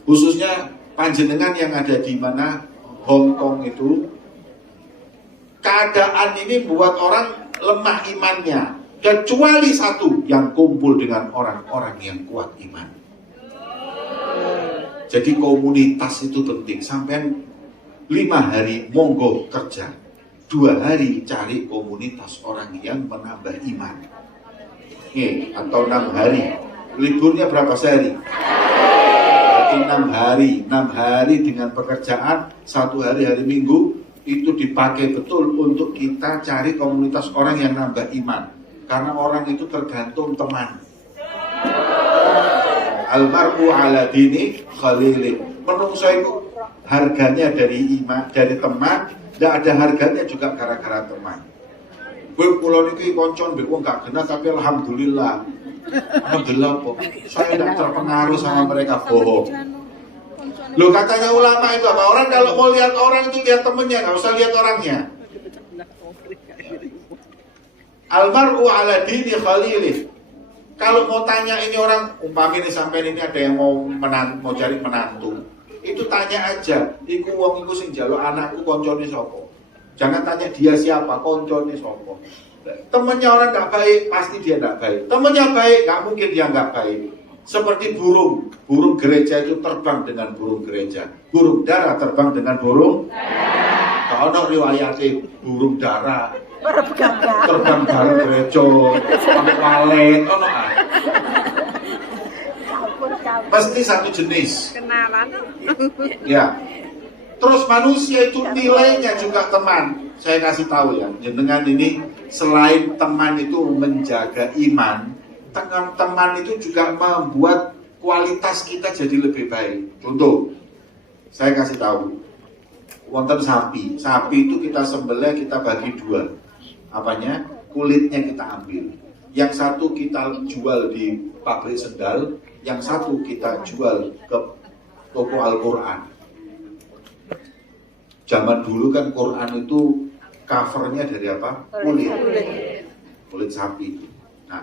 Khususnya panjenengan yang ada di mana Hong Kong itu, keadaan ini buat orang lemah imannya. Kecuali satu, yang kumpul dengan orang-orang yang kuat iman. Jadi komunitas itu penting. Sampai 5 hari monggo kerja, 2 hari cari komunitas orang yang menambah iman. Atau 6 hari. Liburnya berapa sehari? Berarti 6 hari dengan pekerjaan, 1 hari Minggu itu dipakai betul untuk kita cari komunitas orang yang nambah iman. Karena orang itu tergantung teman. Almar'u ala dini khalili. Menungso itu harganya dari iman, dari teman, tidak ada harganya juga gara-gara teman. Gue pulau niki koncon, gue nggak kenal tapi alhamdulillah Alhamdulillah kok. Saya tidak terpengaruh sama mereka, bohong. Loh katanya ulama itu apa? Orang kalau mau lihat orang itu lihat temennya, nggak usah lihat orangnya. Almaru ala dini khalilih. Kalau mau tanya ini orang, umpamanya ini sampai ini ada yang mau cari menantu, itu tanya aja. Iku wong iku sing njaluk anakku koncone sapa. Jangan tanya dia siapa, koncone sapa. Temennya orang nggak baik, pasti dia nggak baik. Temennya baik, nggak mungkin dia nggak baik. Seperti burung, burung gereja itu terbang dengan burung gereja. Burung dara terbang dengan burung. Kalau ada riwayatnya burung dara terbang bareng gereja, walet, ono pasti satu jenis. Kenalan. Ya. Terus manusia itu nilainya juga teman. Saya kasih tahu ya, dengan ini selain teman itu menjaga iman, teman itu juga membuat kualitas kita jadi lebih baik. Contoh, saya kasih tahu, wonten sapi. Sapi itu kita sembelih, kita bagi dua. Apanya? Kulitnya kita ambil. Yang satu kita jual di pabrik sendal, yang satu kita jual ke toko Al-Quran. Zaman dulu kan Quran itu covernya dari apa? Kulit sapi. Nah,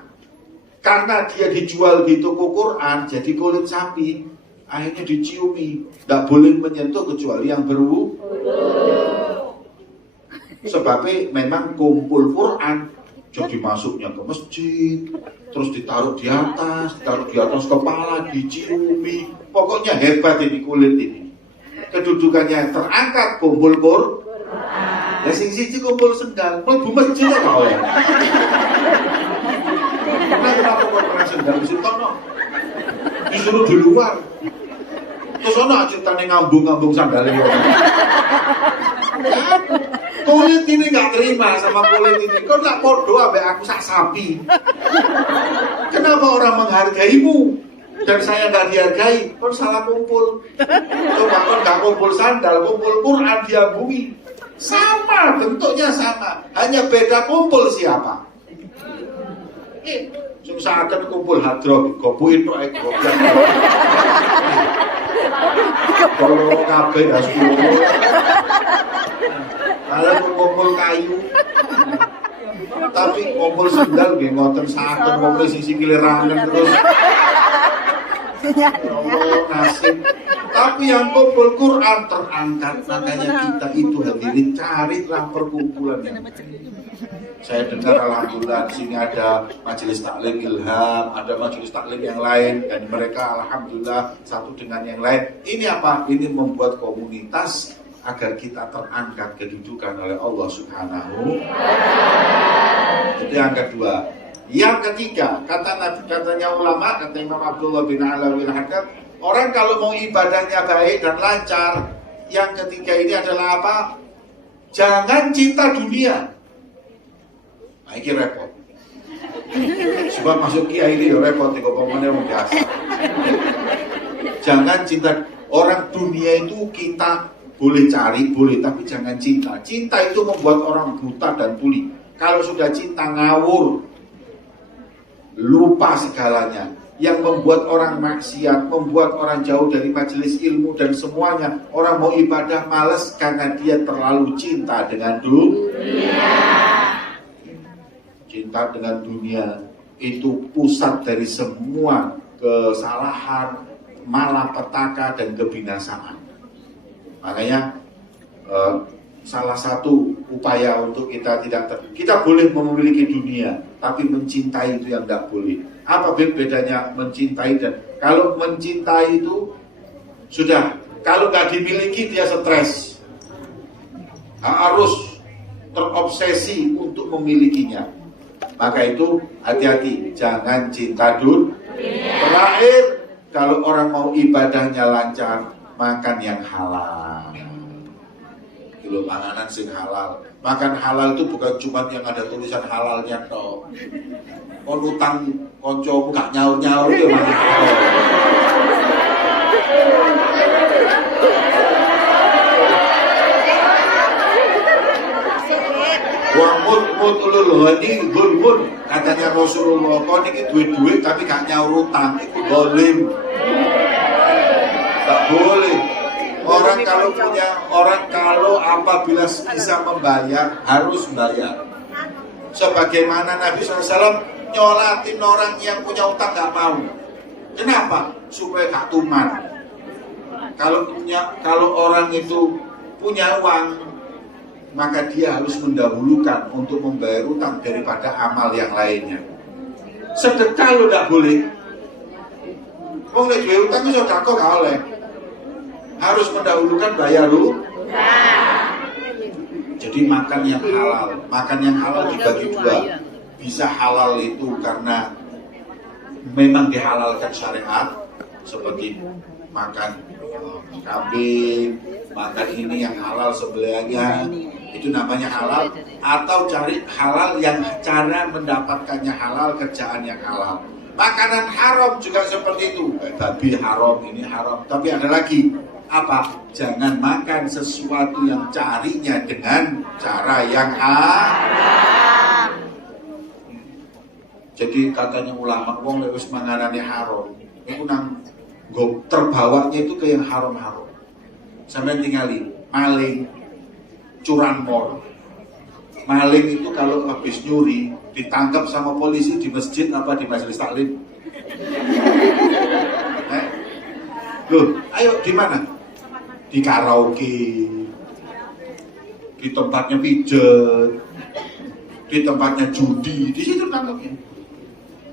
karena dia dijual di toko Quran, jadi kulit sapi akhirnya diciumi, tidak boleh menyentuh kecuali yang berwudu. Sebabnya memang kumpul Quran, jadi masuknya ke masjid, terus ditaruh di atas kepala, diciumi. Pokoknya hebat ini kulit ini. Kedudukannya terangkat kumpul Quran. Ya sing siji kumpul sendal, mlebu masjid ya kok oleh. Kenapa kok pernah sendal di situ no? Disuruh di luar. Terus ana ceritane ngambung-ngambung sandalnya. Kulit ini nggak terima sama kulit ini. Kau nggak podo ambek aku sak sapi. Kenapa orang menghargaimu dan saya nggak dihargai? Kau salah kumpul. Coba kau nggak kumpul sandal, kumpul Quran dia bumi. Sama, bentuknya sama. Hanya beda kumpul siapa. Susah akan kumpul hadroh, gobuin tuh ego. Kalau kabeh dah sepuluh. Kalau kumpul kayu, tapi kumpul sendal gak ngoten sakit, kumpul sisi kilirangan terus. Oh nasib. Tapi yang kumpul Quran terangkat, makanya kita itu hadirin carilah perkumpulan yang saya dengar alhamdulillah di sini ada majelis taklim ilham, ada majelis taklim yang lain dan mereka alhamdulillah satu dengan yang lain. Ini apa? Ini membuat komunitas agar kita terangkat kedudukan oleh Allah Subhanahu. Itu yang kedua. Yang ketiga, katanya ulama, kata Imam Abdullah bin Alawi al-Hakam, orang kalau mau ibadahnya baik dan lancar, yang ketiga ini adalah apa? Jangan cinta dunia. Nah, ini repot. Sebab masuk kiai ini repot, kok pokoknya mau biasa. Jangan cinta orang dunia itu kita boleh cari, boleh, tapi jangan cinta. Cinta itu membuat orang buta dan tuli. Kalau sudah cinta ngawur, lupa segalanya. Yang membuat orang maksiat, membuat orang jauh dari majelis ilmu dan semuanya. Orang mau ibadah malas karena dia terlalu cinta dengan dunia. Cinta dengan dunia itu pusat dari semua kesalahan, malapetaka dan kebinasaan. Makanya salah satu upaya untuk kita kita boleh memiliki dunia, tapi mencintai itu yang tidak boleh. Apa bedanya mencintai dan kalau mencintai itu sudah, kalau nggak dimiliki dia stres, harus terobsesi untuk memilikinya. Maka itu hati-hati, jangan cinta dunia. Terakhir, kalau orang mau ibadahnya lancar, makan yang halal. Belum panganan sing halal. Makan halal itu bukan cuma yang ada tulisan halalnya toh. Kon utang koncomu gak nyaur-nyaur itu mana halal. Wa mut ulul ghani zulmun, Katanya Rasulullah, kau ini duit tapi gak nyaur utang, itu zalim. Tak boleh. Orang kalau apabila bisa membayar harus bayar. Sebagaimana Nabi SAW nyolatin orang yang punya utang gak mau. Kenapa? Supaya gak tuman. Kalau orang itu punya uang, maka dia harus mendahulukan untuk membayar utang daripada amal yang lainnya. Sedekah lo gak boleh. Wong nek duwe utang iso sedekah gak oleh. Harus mendahulukan bayar lu. Jadi makan yang halal dibagi dua. Bisa halal itu karena memang dihalalkan syariat, seperti makan kambing, makan ini yang halal sembelihannya, itu namanya halal. Atau cari halal yang cara mendapatkannya halal, kerjaan yang halal. Makanan haram juga seperti itu, babi haram, ini haram. Tapi ada lagi, apa? Jangan makan sesuatu yang carinya dengan cara yang haram. Jadi katanya ulama, wong lek wis manganane haram, iku nang terbawanya itu ke yang haram-haram. Sampai tinggali maling, curanmor. Maling itu kalau habis nyuri ditangkap sama polisi di masjid apa di majelis taklim? Loh, ayo di mana? Di karaoke, di tempatnya pijet, di tempatnya judi, di situ tangkapnya.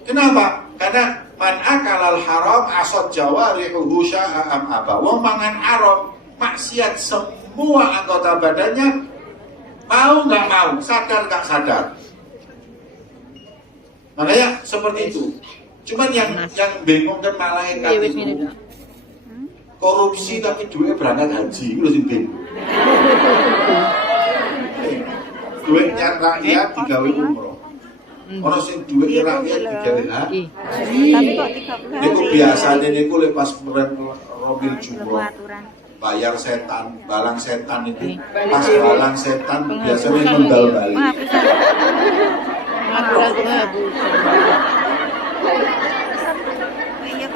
Kenapa? Karena man akalal haram asad jawarihuhu sya'am aba. Wong mangan haram, maksiat semua anggota badannya, mau nggak mau, sadar nggak sadar. Makanya seperti itu. Cuman yang bingung kan malaikat itu korupsi tapi duit berangkat haji, itu sih bingung. Duitnya rakyat digawe umroh. Orang sing duit rakyat digawe haji. Tapi kok 30 Niku biasanya niku lek pas mobil jumroh bayar setan, balang setan itu. Pas balang setan biasanya nunggal balik.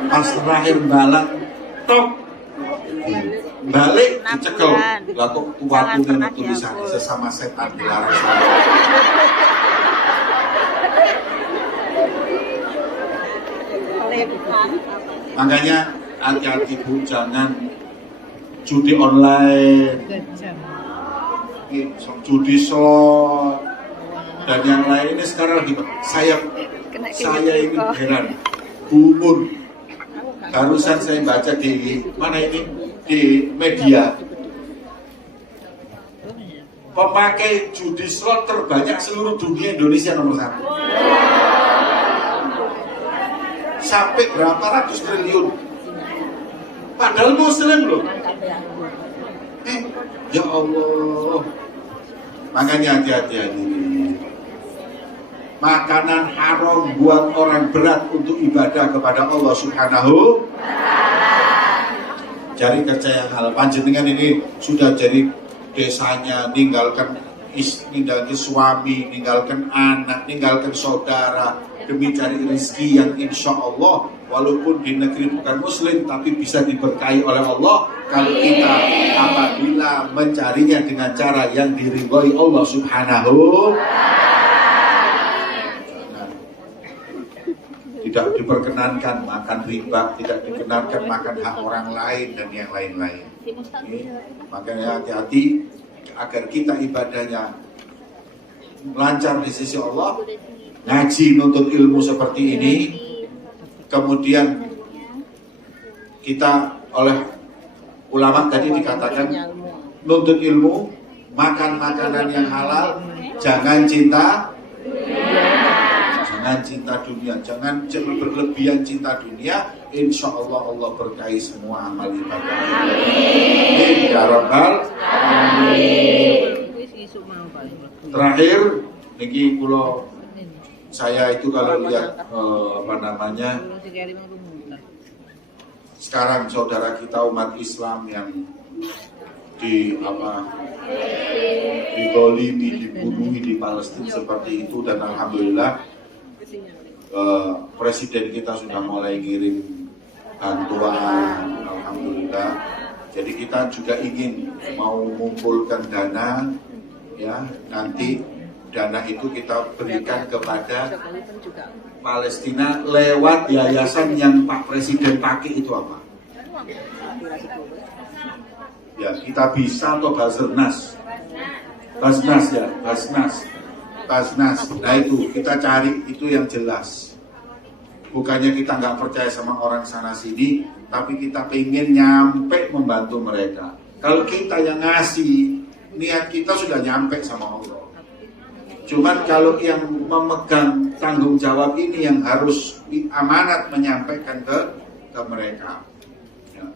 Pas terakhir balang tok balik dicekel. Lah kok tuwaku tulisan sesama setan dilarang. Makanya hati-hati Bu, jangan judi online, judi slot dan yang lain ini sekarang lagi. Saya ini heran, Bu, barusan saya baca di mana ini, di media, pemakai judi slot terbanyak seluruh dunia Indonesia nomor 1. Sampai berapa ratus triliun. Padahal muslim loh. Ya Allah. Makanya hati-hati. Makanan haram buat orang berat untuk ibadah kepada Allah Subhanahu. Cari kerja yang halal. Panjenengan ini sudah jadi desanya, ninggalkan suami, ninggalkan anak, ninggalkan saudara demi cari rezeki yang insya Allah walaupun di negeri bukan muslim tapi bisa diberkahi oleh Allah kalau kita apabila mencarinya dengan cara yang diridhoi Allah Subhanahu. Tidak diperkenankan makan riba, tidak diperkenankan makan hak orang lain dan yang lain-lain. Makanya hati-hati agar kita ibadahnya lancar di sisi Allah. Ngaji nuntut ilmu seperti ini, kemudian kita oleh ulama tadi dikatakan nuntut ilmu, makan makanan yang halal, jangan cinta dunia, jangan berlebihan cinta dunia. Insya Allah Allah berkahi semua amal ibadah. Amin ya rabbal alamin. Terakhir niki kula saya itu kalau lihat sekarang saudara kita umat Islam yang dizalimi, dibunuhi di Palestina seperti itu, dan alhamdulillah Presiden kita sudah mulai ngirim bantuan, alhamdulillah. Jadi kita juga ingin mau mengumpulkan dana, ya nanti dana itu kita berikan kepada Palestina lewat yayasan yang Pak Presiden pakai itu apa? Ya kita bisa atau Basnas ya, Basnas. Nah itu kita cari itu yang jelas. Bukannya kita nggak percaya sama orang sana sini, tapi kita pengen nyampe membantu mereka. Kalau kita yang ngasih, niat kita sudah nyampe sama Allah. Cuman kalau yang memegang tanggung jawab ini yang harus amanat menyampaikan ke mereka. Ya.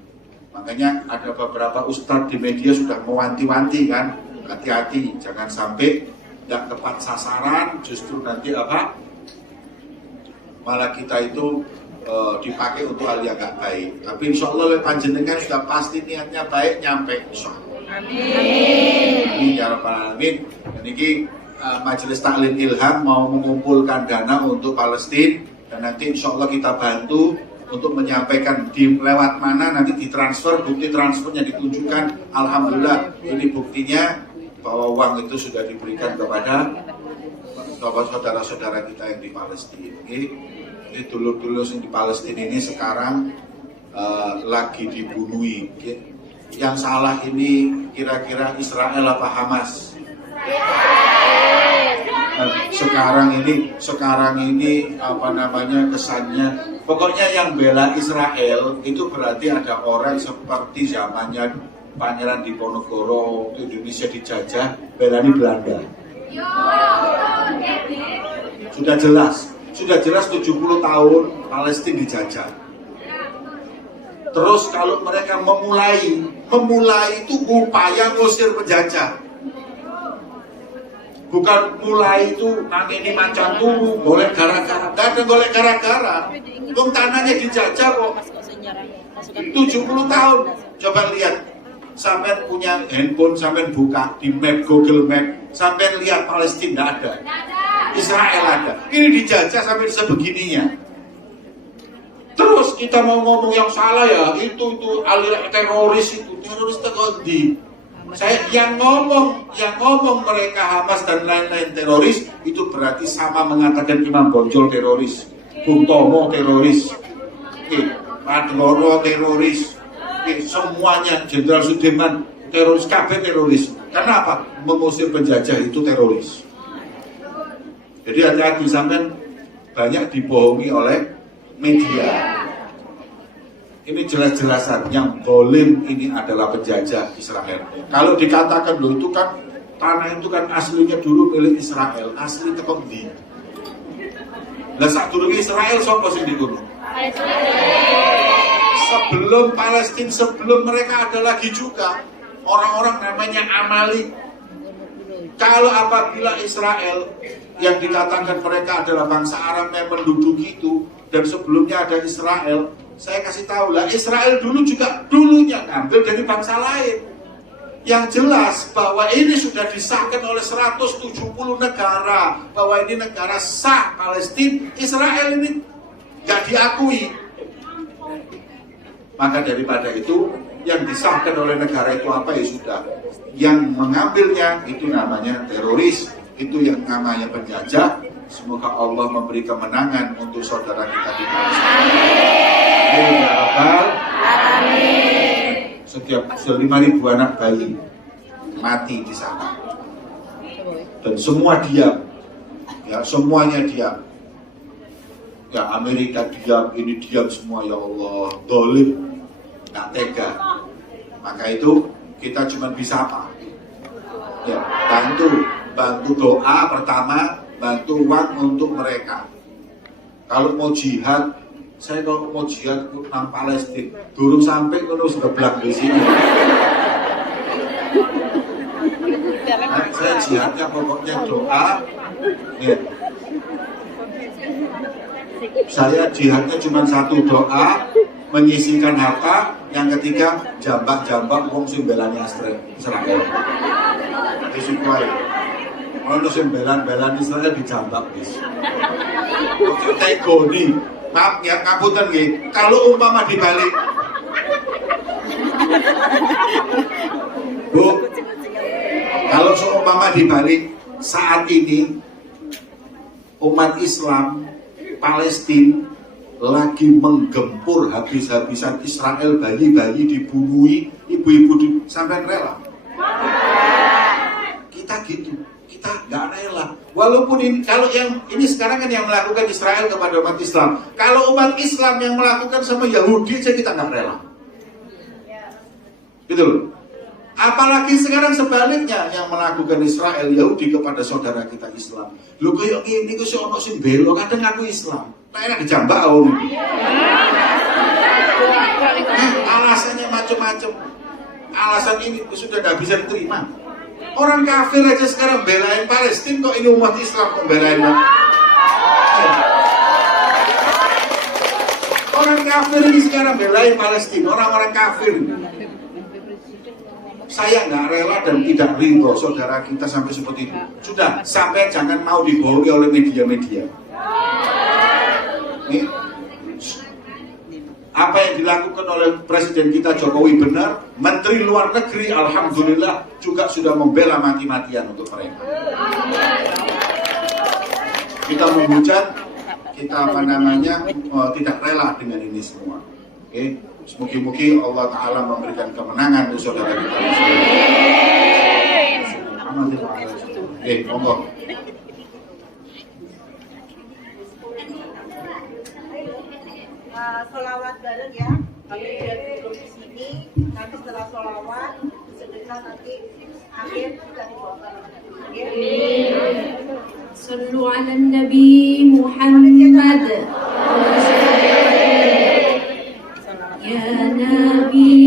Makanya ada beberapa ustadz di media sudah mewanti-wanti kan, hati-hati jangan sampai nggak tepat sasaran, justru nanti apa? Malah kita itu dipakai untuk hal yang gak baik. Tapi insya Allah panjenengan sudah pasti niatnya baik nyampe insya Allah. Amin. Amin ya rabbal alamin. Ini Majelis Taklim Ilham mau mengumpulkan dana untuk Palestina dan nanti insya Allah kita bantu untuk menyampaikan di lewat mana nanti ditransfer, bukti transfernya ditunjukkan. Alhamdulillah ini buktinya bahwa uang itu sudah diberikan kepada saudara-saudara kita yang di Palestina. Ini dulur-dulur yang di Palestina ini sekarang lagi dibunuhi. Yang salah ini kira-kira Israel apa Hamas? Sekarang ini apa namanya kesannya? Pokoknya yang bela Israel itu berarti ada orang seperti zamannya Pangeran Diponegoro, Indonesia dijajah, belani Belanda. Sudah jelas 70 tahun Palestina dijajah. Terus kalau mereka memulai itu upaya ngusir penjajah. Bukan mulai itu nangini macan turu, golek gara-gara. Gak ada golek gara-gara. Tanahnya dijajah kok 70 tahun. Coba lihat, sampai punya handphone, sampai buka di map, Google Map, sampai lihat Palestina ada, Israel ada. Ini dijajah sampai sebegininya. Terus kita mau ngomong yang salah ya, itu aliran teroris teroris. Saya yang ngomong mereka Hamas dan lain-lain teroris itu berarti sama mengatakan Imam Bonjol teroris, Bung Tomo teroris, Pak Doro teroris, semuanya Jenderal Sudirman teroris, KB teroris. Karena apa? Mengusir penjajah itu teroris. Jadi hati-hati sampai banyak dibohongi oleh media. Ini jelas-jelasan yang zalim ini adalah penjajah Israel. Kalau dikatakan loh itu kan tanah itu kan aslinya dulu milik Israel, asli tekok di. Lah sadurunge Israel sapa sing dikono? Sebelum Palestina, sebelum mereka ada lagi juga orang-orang namanya Amalik. Kalau apabila Israel yang dikatakan mereka adalah bangsa Arab yang menduduki itu dan sebelumnya ada Israel, saya kasih tahu lah Israel dulunya ngambil dari bangsa lain. Yang jelas bahwa ini sudah disahkan oleh 170 negara bahwa ini negara sah Palestina, Israel ini nggak diakui. Maka daripada itu yang disahkan oleh negara itu apa ya sudah. Yang mengambilnya itu namanya teroris, itu yang namanya penjajah. Semoga Allah memberi kemenangan untuk saudara kita di Palestina. Amin. Setiap 5.000 anak bayi mati di sana. Dan semua diam. Ya, semuanya diam. Ya, Amerika diam, ini diam semua ya Allah. Zalim, enggak tega. Maka itu kita cuma bisa apa? Ya, bantu doa pertama, bantu uang untuk mereka. Kalau mau jihad, saya kalau mau jihad tentang Palestina, durung sampai terus geblak di sini. Nah, saya jihadnya pokoknya doa. Ya. Saya jihadnya cuma satu doa, menyisikan harta. Yang ketiga, jambak-jambak wong sing belani Israel. Disukai. Ono sing belan-belan Israel dijambak bis. Ojo tegoni. Maaf ya, ngapunten nggih. Kalau umpama dibalik Bu, kalau seumpama dibalik saat ini umat Islam Palestina lagi menggempur habis-habisan Israel, bayi-bayi dibunuhi, ibu-ibu sampai rela. Kita gitu, kita nggak rela. Walaupun ini, kalau yang ini sekarang kan yang melakukan Israel kepada umat Islam. Kalau umat Islam yang melakukan sama Yahudi, saya kita nggak rela. Gitu loh. Apalagi sekarang sebaliknya yang melakukan Israel Yahudi kepada saudara kita Islam. Lu kayak ini ku sih ono sing belo kadang aku Islam. Nah enak dijambak om. Alasannya macam-macam. Alasan ini sudah tidak bisa diterima. Orang kafir aja sekarang belain Palestina, kok ini umat Islam membelain. Orang kafir ini sekarang belain Palestina, orang-orang kafir. Saya nggak rela dan tidak ridho saudara kita sampai seperti itu. Sudah, sampai jangan mau dibohongi oleh media-media. Nih, apa yang dilakukan oleh Presiden kita Jokowi benar. Menteri Luar Negeri alhamdulillah juga sudah membela mati-matian untuk mereka. Kita menghujat, kita tidak rela dengan ini semua. Oke, semoga Allah Ta'ala memberikan kemenangan untuk saudara kita. Monggo. Sholawat bareng ya. Kami duduk di sini. Nanti setelah sholawat, sedekah nanti akhir kita dibawakan. Sallu ala Nabi Muhammad. Ya Nabi.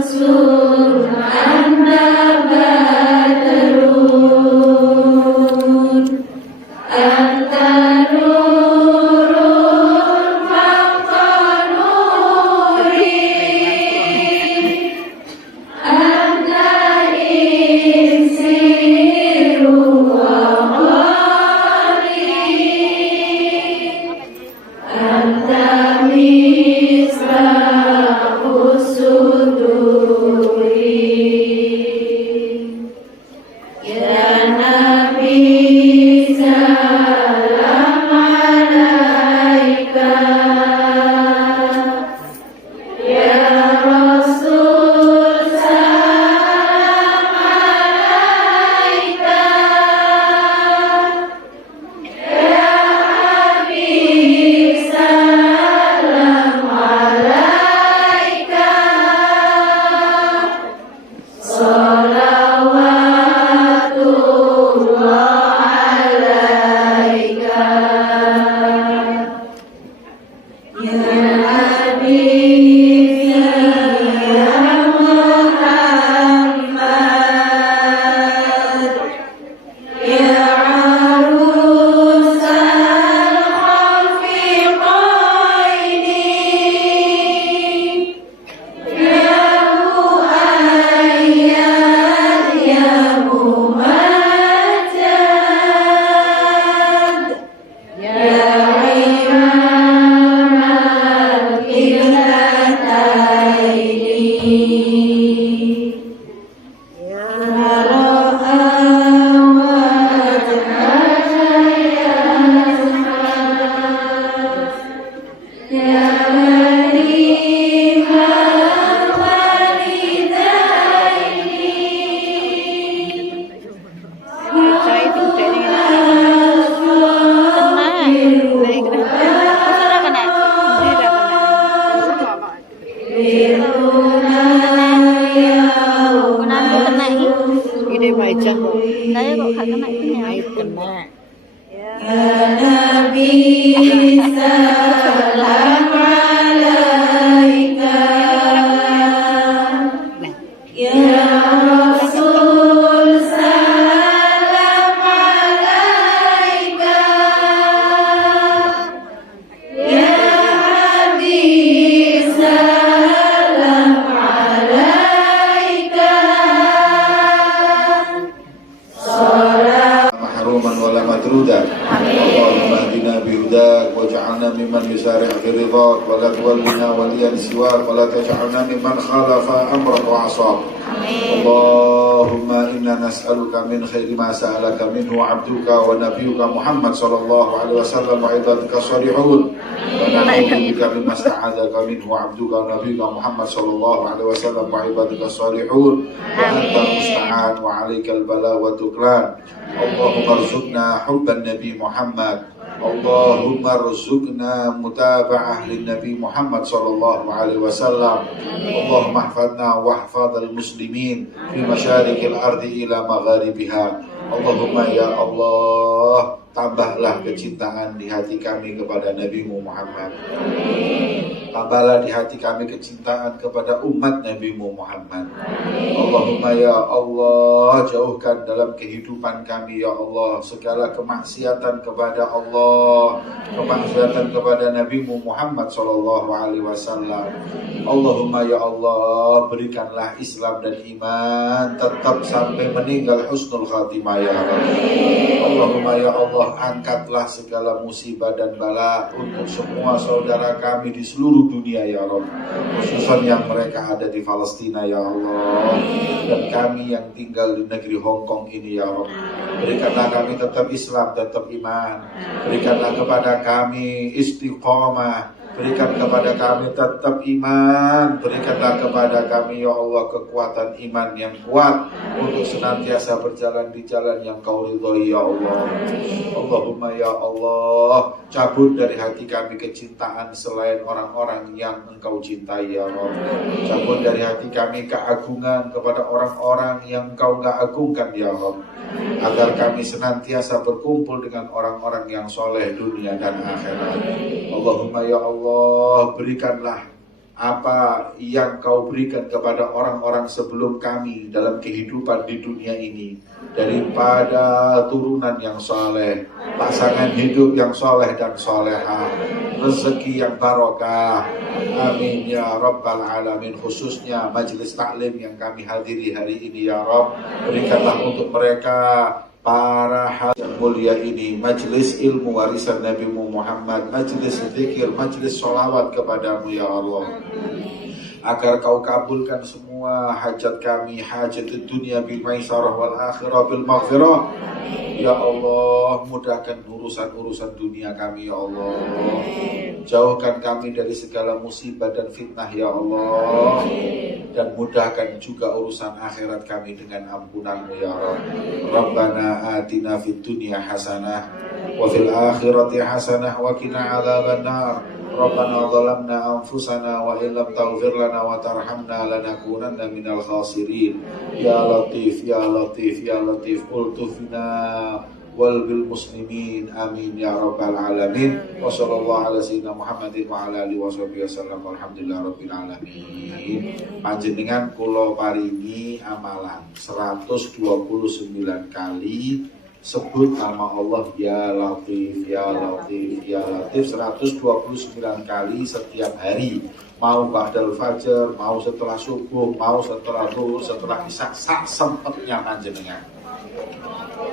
Syamsul Pak Ican kok. Saya kok gak kena itunya. Kena. Ya. Nabi salam alaika Ya Rasul salam alaika Ya Habib salam alaika محروما ولا مطرودا اللهم اهدنا بهداك واجعلنا ممن يسارع في رضاك ولا تولنا وليا سواك ولا تجعلنا ممن خالف امرك وعصاك اللهم انا نسالك من خير ما سالك منه عبدك ونبيك محمد صلى الله عليه وسلم وعبادك الصالحون ونعوذ بك مما استعاذك منه عبدك ونبيك محمد صلى الله عليه وسلم وعبادك الصالحون وانت المستعان وعليك البلاء والتكلان اللهم ارزقنا حب النبي محمد اللهم ارزقنا متابعة للنبي محمد صلى الله عليه وسلم اللهم احفظنا واحفظ المسلمين في مشارق الأرض إلى مغاربها اللهم ya Allah tambahlah kecintaan di hati kami kepada Nabi Muhammad. Tambahlah di hati kami kecintaan kepada umat Nabi Muhammad. Allahumma ya Allah jauhkan dalam kehidupan kami ya Allah segala kemaksiatan kepada Allah, kemaksiatan kepada Nabi Muhammad sallallahu alaihi wasallam. Allahumma ya Allah berikanlah Islam dan iman tetap sampai meninggal husnul khatimah ya Allah. Allahumma ya Allah angkatlah segala musibah dan bala untuk semua saudara kami di seluruh dunia ya Rabb, khususnya yang mereka ada di Palestina ya Allah, dan kami yang tinggal di negeri Hong Kong ini ya Rabb. Berikanlah kami tetap Islam, tetap iman. Berikanlah kepada kami istiqomah. Berikan kepada kami tetap iman. Berikanlah kepada kami ya Allah kekuatan iman yang kuat untuk senantiasa berjalan di jalan yang Kau ridhoi ya Allah. Allahumma ya Allah cabut dari hati kami kecintaan selain orang-orang yang Engkau cintai ya Allah. Cabut dari hati kami keagungan kepada orang-orang yang Engkau gak agungkan ya Allah. Agar kami senantiasa berkumpul dengan orang-orang yang soleh dunia dan akhirat. Allahumma ya Allah berikanlah apa yang Kau berikan kepada orang-orang sebelum kami dalam kehidupan di dunia ini, daripada turunan yang soleh, pasangan hidup yang soleh dan solehah, rezeki yang barokah. Amin ya Rabbal Alamin. Khususnya majelis taklim yang kami hadiri hari ini ya Rabb, berikanlah untuk mereka para hal yang mulia ini, majelis ilmu warisan Nabi Muhammad, majelis zikir, majelis sholawat kepadamu ya Allah, agar Kau kabulkan semua hajat kami, hajat dunia bil maisarah wal akhirah bil maghfirah ya Allah. Mudahkan urusan-urusan dunia kami ya Allah, jauhkan kami dari segala musibah dan fitnah ya Allah, dan mudahkan juga urusan akhirat kami dengan ampunan-Mu ya Rabb. Rabbana atina fid dunya hasanah wa fil akhirati hasanah wa qina adzabannar. Rabbana zalamna anfusana wa illam taghfir lana wa tarhamna lanakunanna minal khasirin. Ya Latif ya Latif ya Latif ultufna wal bil muslimin amin ya rabbal alamin. Wa sallallahu ala sayyidina Muhammadin wa ala alihi washabihi wasallam walhamdulillahi rabbil alamin. Panjenengan kula paringi amalan 129 kali sebut nama Allah ya Latif ya Latif ya Latif 129 kali setiap hari, mau ba'dal fajar, mau setelah subuh, mau setelah zuhur, setelah isya, sak sempatnya panjenengan.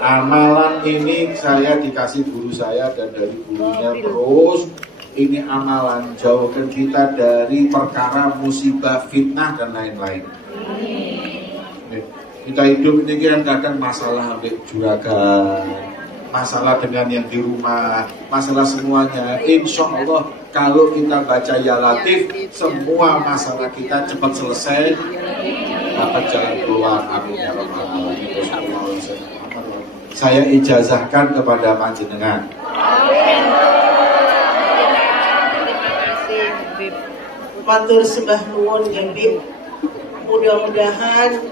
Amalan ini saya dikasih guru saya dan dari gurunya terus. Ini amalan jauhkan kita dari perkara musibah, fitnah dan lain-lain. Kita hidup ini kan kadang masalah ambil juragan, masalah dengan yang di rumah, masalah semuanya. Insya Allah kalau kita baca ya Latif, semua masalah kita cepat selesai, dapat jalan keluar. Amin ya rabbal alamin. Saya ijazahkan kepada panjenengan. Matur sembah nuwun Habib. Mudah-mudahan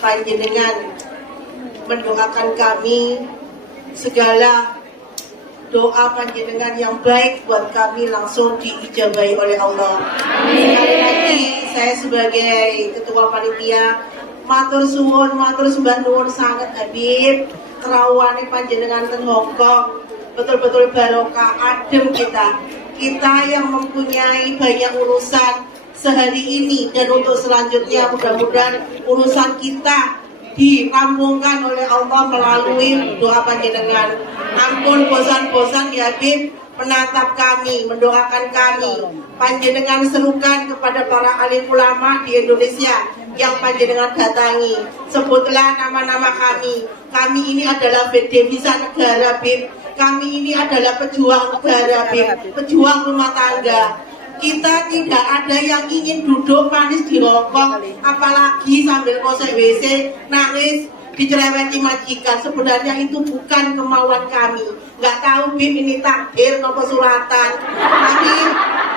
panjenengan mendoakan kami segala doa panjenengan yang baik buat kami langsung diijabahi oleh Allah. Sekali lagi saya sebagai ketua panitia matur suwun, matur sembah nuwun sangat Habib, kerawane panjenengan ten Hongkong betul-betul barokah adem kita yang mempunyai banyak urusan sehari ini dan untuk selanjutnya mudah-mudahan urusan kita dirampungkan oleh Allah melalui doa panjenengan. Ampun bosan-bosan ya Habib menatap kami, mendoakan kami. Panjenengan serukan kepada para alim ulama di Indonesia yang panjenengan datangi. Sebutlah nama-nama kami. Kami ini adalah devisa negara Habib. Kami ini adalah pejuang negara Habib, pejuang rumah tangga. Kita tidak ada yang ingin duduk manis di Hongkong, apalagi sambil kosek WC, nangis, dicereweti majikan. Sebenarnya itu bukan kemauan kami. Nggak tahu Bim ini takdir nopo suratan. Tapi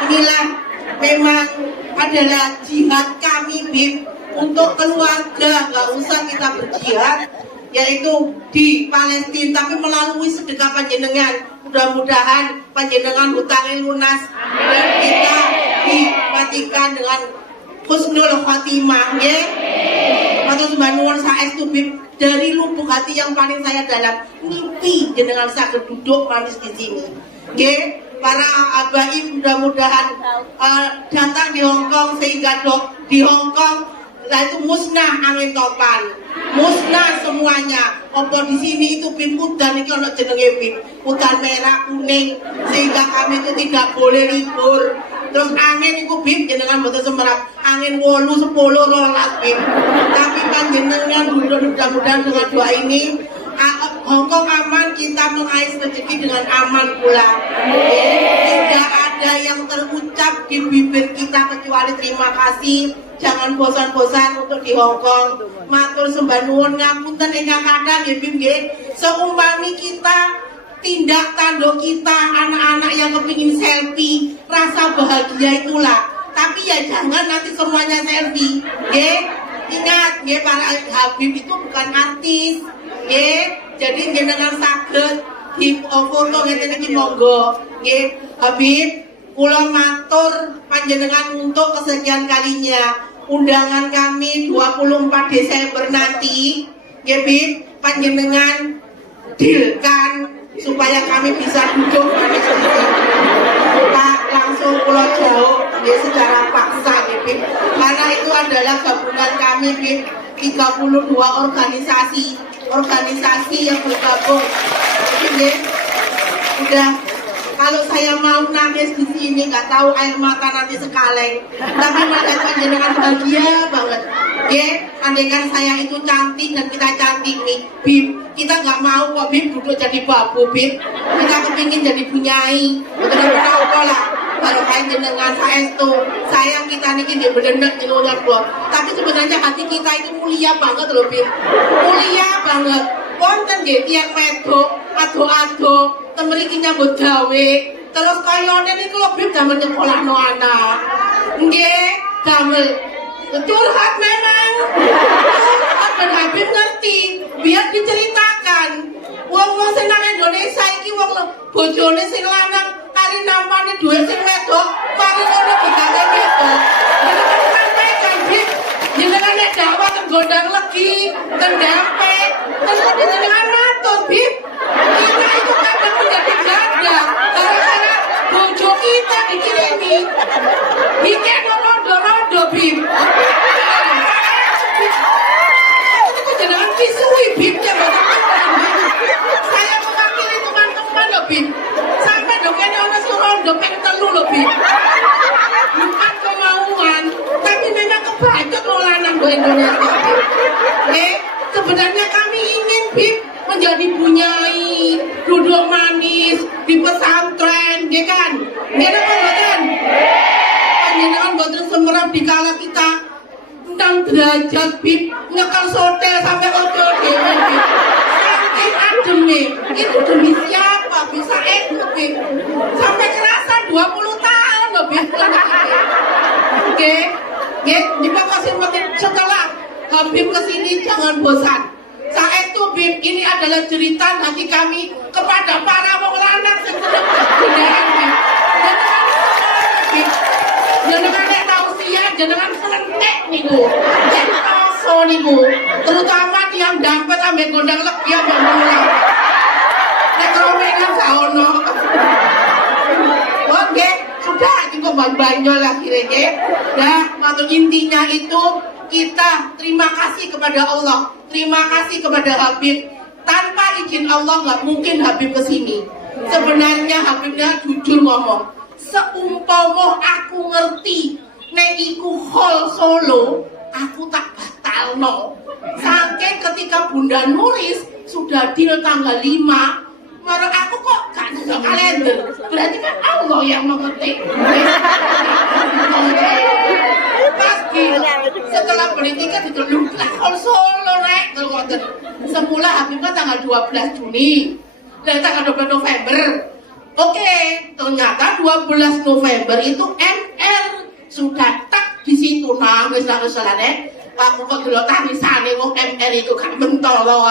inilah memang adalah jihad kami Bim untuk keluarga. Nggak usah kita berjihad, yaitu di Palestina, tapi melalui sedekah panjenengan. Mudah-mudahan panjenengan hutangnya lunas dan kita dimatikan dengan husnul khotimah, ya. Atau sebanuan saestu Bib dari lubuk hati yang paling saya dalam mimpi jenengan saya duduk manis di sini, ya. Para abaib mudah-mudahan datang di Hongkong sehingga di Hongkong lah itu musnah angin topan, musnah semuanya. Apa di sini itu Bim udan iki ono jenenge Bim, udan merah kuning sehingga kami itu tidak boleh libur. Terus angin itu Bim jenengan mboten semerap, angin 8, 10, 12 Bim. Tapi panjenengan mudah-mudahan dengan doa ini Hongkong aman, kita mengais rezeki dengan aman pula. Tidak ada yang terucap di bibir kita kecuali terima kasih. Jangan bosan-bosan untuk di Hongkong. Matur sembah nuwun ngapunten ingkang kadang ya Bim nggih. Seumpami kita tindak tanduk kita anak-anak yang kepingin selfie, rasa bahagia itulah. Tapi ya jangan nanti semuanya selfie, nggih. Ingat nggih para Habib itu bukan artis, nggih. Jadi jenengan saged di foto ngeten iki monggo, nggih. Habib kula matur panjenengan untuk kesekian kalinya undangan kami 24 Desember nanti, nggih Bib, panjenengan dealkan supaya kami bisa duduk manis di sini. Pak langsung kula jauh ya secara paksa nggih Bib. Karena itu adalah gabungan kami Bib, 32 organisasi yang bergabung. Jadi nggih, udah kalau saya mau nangis di sini nggak tahu air mata nanti sekaleng. Tapi melihat panjenengan bahagia banget. Ya, andaikan saya itu cantik dan kita cantik nih, Bib. Kita nggak mau kok Bib duduk jadi babu Bib. Kita kepingin jadi bunyai. Betul-betul apa lah. Baru kain jenengan saestu. Sayang kita niki dia bener-bener nyelunya blok. Tapi sebenarnya hati kita itu mulia banget loh Bib. Mulia banget. Wonten nggih tiyang wedok, ado-ado, temriki nyambut gawe. Terus kayane niku lho Bib damel nyekolahno anak. Nggih, damel curhat memang. Curhat ben Habib ngerti, biar diceritakan. Wong-wong sing nang Indonesia iki wong bojone sing lanang kari nampane duwe sing wedok, kari ngono digawe wedok. Jenengan sampaikan Bib, jenengan nek dakwah teng Gondang Legi, teng Dampe, terus jenengan matur Bib. Kita itu kadang menjadi ganda gara-gara bojo kita dikirimi. Bikin rondo-rondo Bib. Itu jenengan pisui Bib ya saya mewakili teman-teman loh Bib. Sampai dokene ono rondo ping 3 loh Bib. Bukan kemauan, tapi memang kebajak loh lanang do Indonesia Bib. Sebenarnya kami ingin Bib menjadi bunyai, duduk manis di pesantren, ya kan? Nggih napa mboten? Panjenengan mboten semerap dikala kita 6 derajat Bib, nyekel sotel sampai hotel dhewe Bib. Saking ademe, itu demi siapa? Bisa ikut Bib. Sampai kerasa 20 tahun loh Bib. Oke, nggih, dipakasih mungkin setelah Habib kesini jangan bosan. Saat itu Bib, ini adalah cerita hati kami kepada para wong lanang sing seneng jenengan Bib. Jenengan nek tausiah, jenengan selentek niku. Nek paso niku, terutama tiang dampet ambek gondang legi ambek mulang. Nek romengan saono. Oke, sudah cukup banyak lah kira-kira. Nah, atau intinya itu kita terima kasih kepada Allah, terima kasih kepada Habib. Tanpa izin Allah nggak mungkin Habib kesini. Sebenarnya Habibnya jujur ngomong, seumpama aku ngerti nek iku hall Solo, aku tak batalno. Saking ketika Bunda Nuris sudah deal tanggal 5, menurut aku kok gak ada kalender. Berarti kan Allah yang mengerti. Pasti setelah beli tiket itu lah hall Solo rek. Semula Habibnya tanggal 12 Juni dan tanggal 12 November. Oke, ternyata 12 November itu MR sudah tak di situ nangis selane. Aku kok dulu tangisane wong MR itu gak mentolo.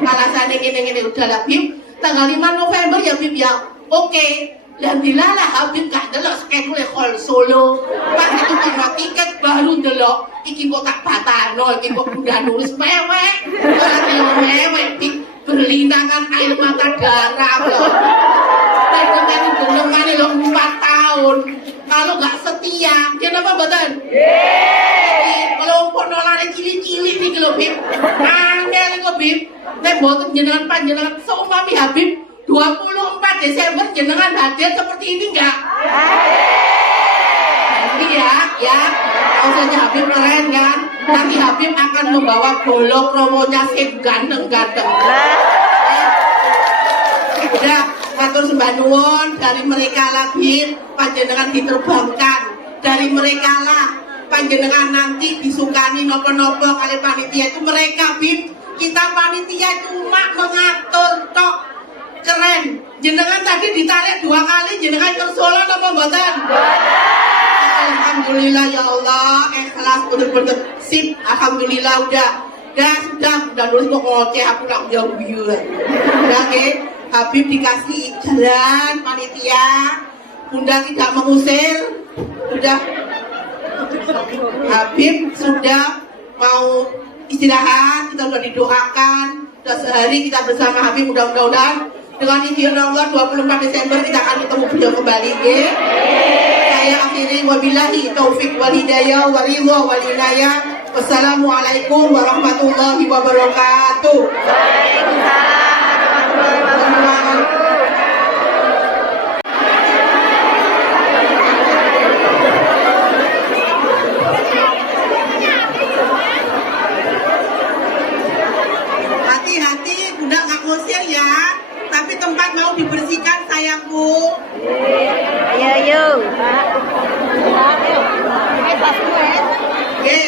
Alasane ngene-ngene udah lah Bib. Tanggal 5 November ya Bib ya. Oke. Dan dilalah Habib gak delok schedule hall Solo. Pas itu cuma tiket baru delok. Iki kok tak batalno, iki kok Bunda Nuris mewek. Ora mewek berlintangan air mata darah loh. Dan dengan golongan lo 4 tahun. Kalau nggak setia, dia apa betul? Kelompok nolane cili-cili nih kalau Bib. Angel nih kok Bib. Nek boten jenengan panjenengan seumpami Habib 24 Desember jenengan hadir seperti ini enggak? Nanti ya. Maksudnya Habib keren kan? Nanti Habib akan membawa bolok romonya sing ganteng-ganteng. Udah, matur sembah nuwun dari mereka lagi panjenengan diterbangkan. Dari mereka lah panjenengan nanti disukani nopo-nopo kali panitia itu mereka Bib. Kita panitia cuma mengatur tok. Keren. Jenengan tadi ditarik 2 kali, jenengan ke Solo apa mboten? Alhamdulillah ya Allah, ikhlas bener-bener sip. Alhamdulillah sudah nulis kok ngoceh aku nak jauh biu. Udah ke Habib dikasih jalan panitia. Bunda tidak mengusir. Sudah Habib sudah mau istirahat, kita sudah didoakan. Sudah sehari kita bersama Habib, mudah-mudahan dengan izin Allah 24 Desember kita akan ketemu beliau kembali. Saya akhiri wabillahi taufik wal hidayah wal ridha wal inayah. Wassalamualaikum warahmatullahi wabarakatuh. Hati-hati, Bunda nggak ngusir ya. Tapi tempat mau dibersihkan sayangku. Ayo. Oke.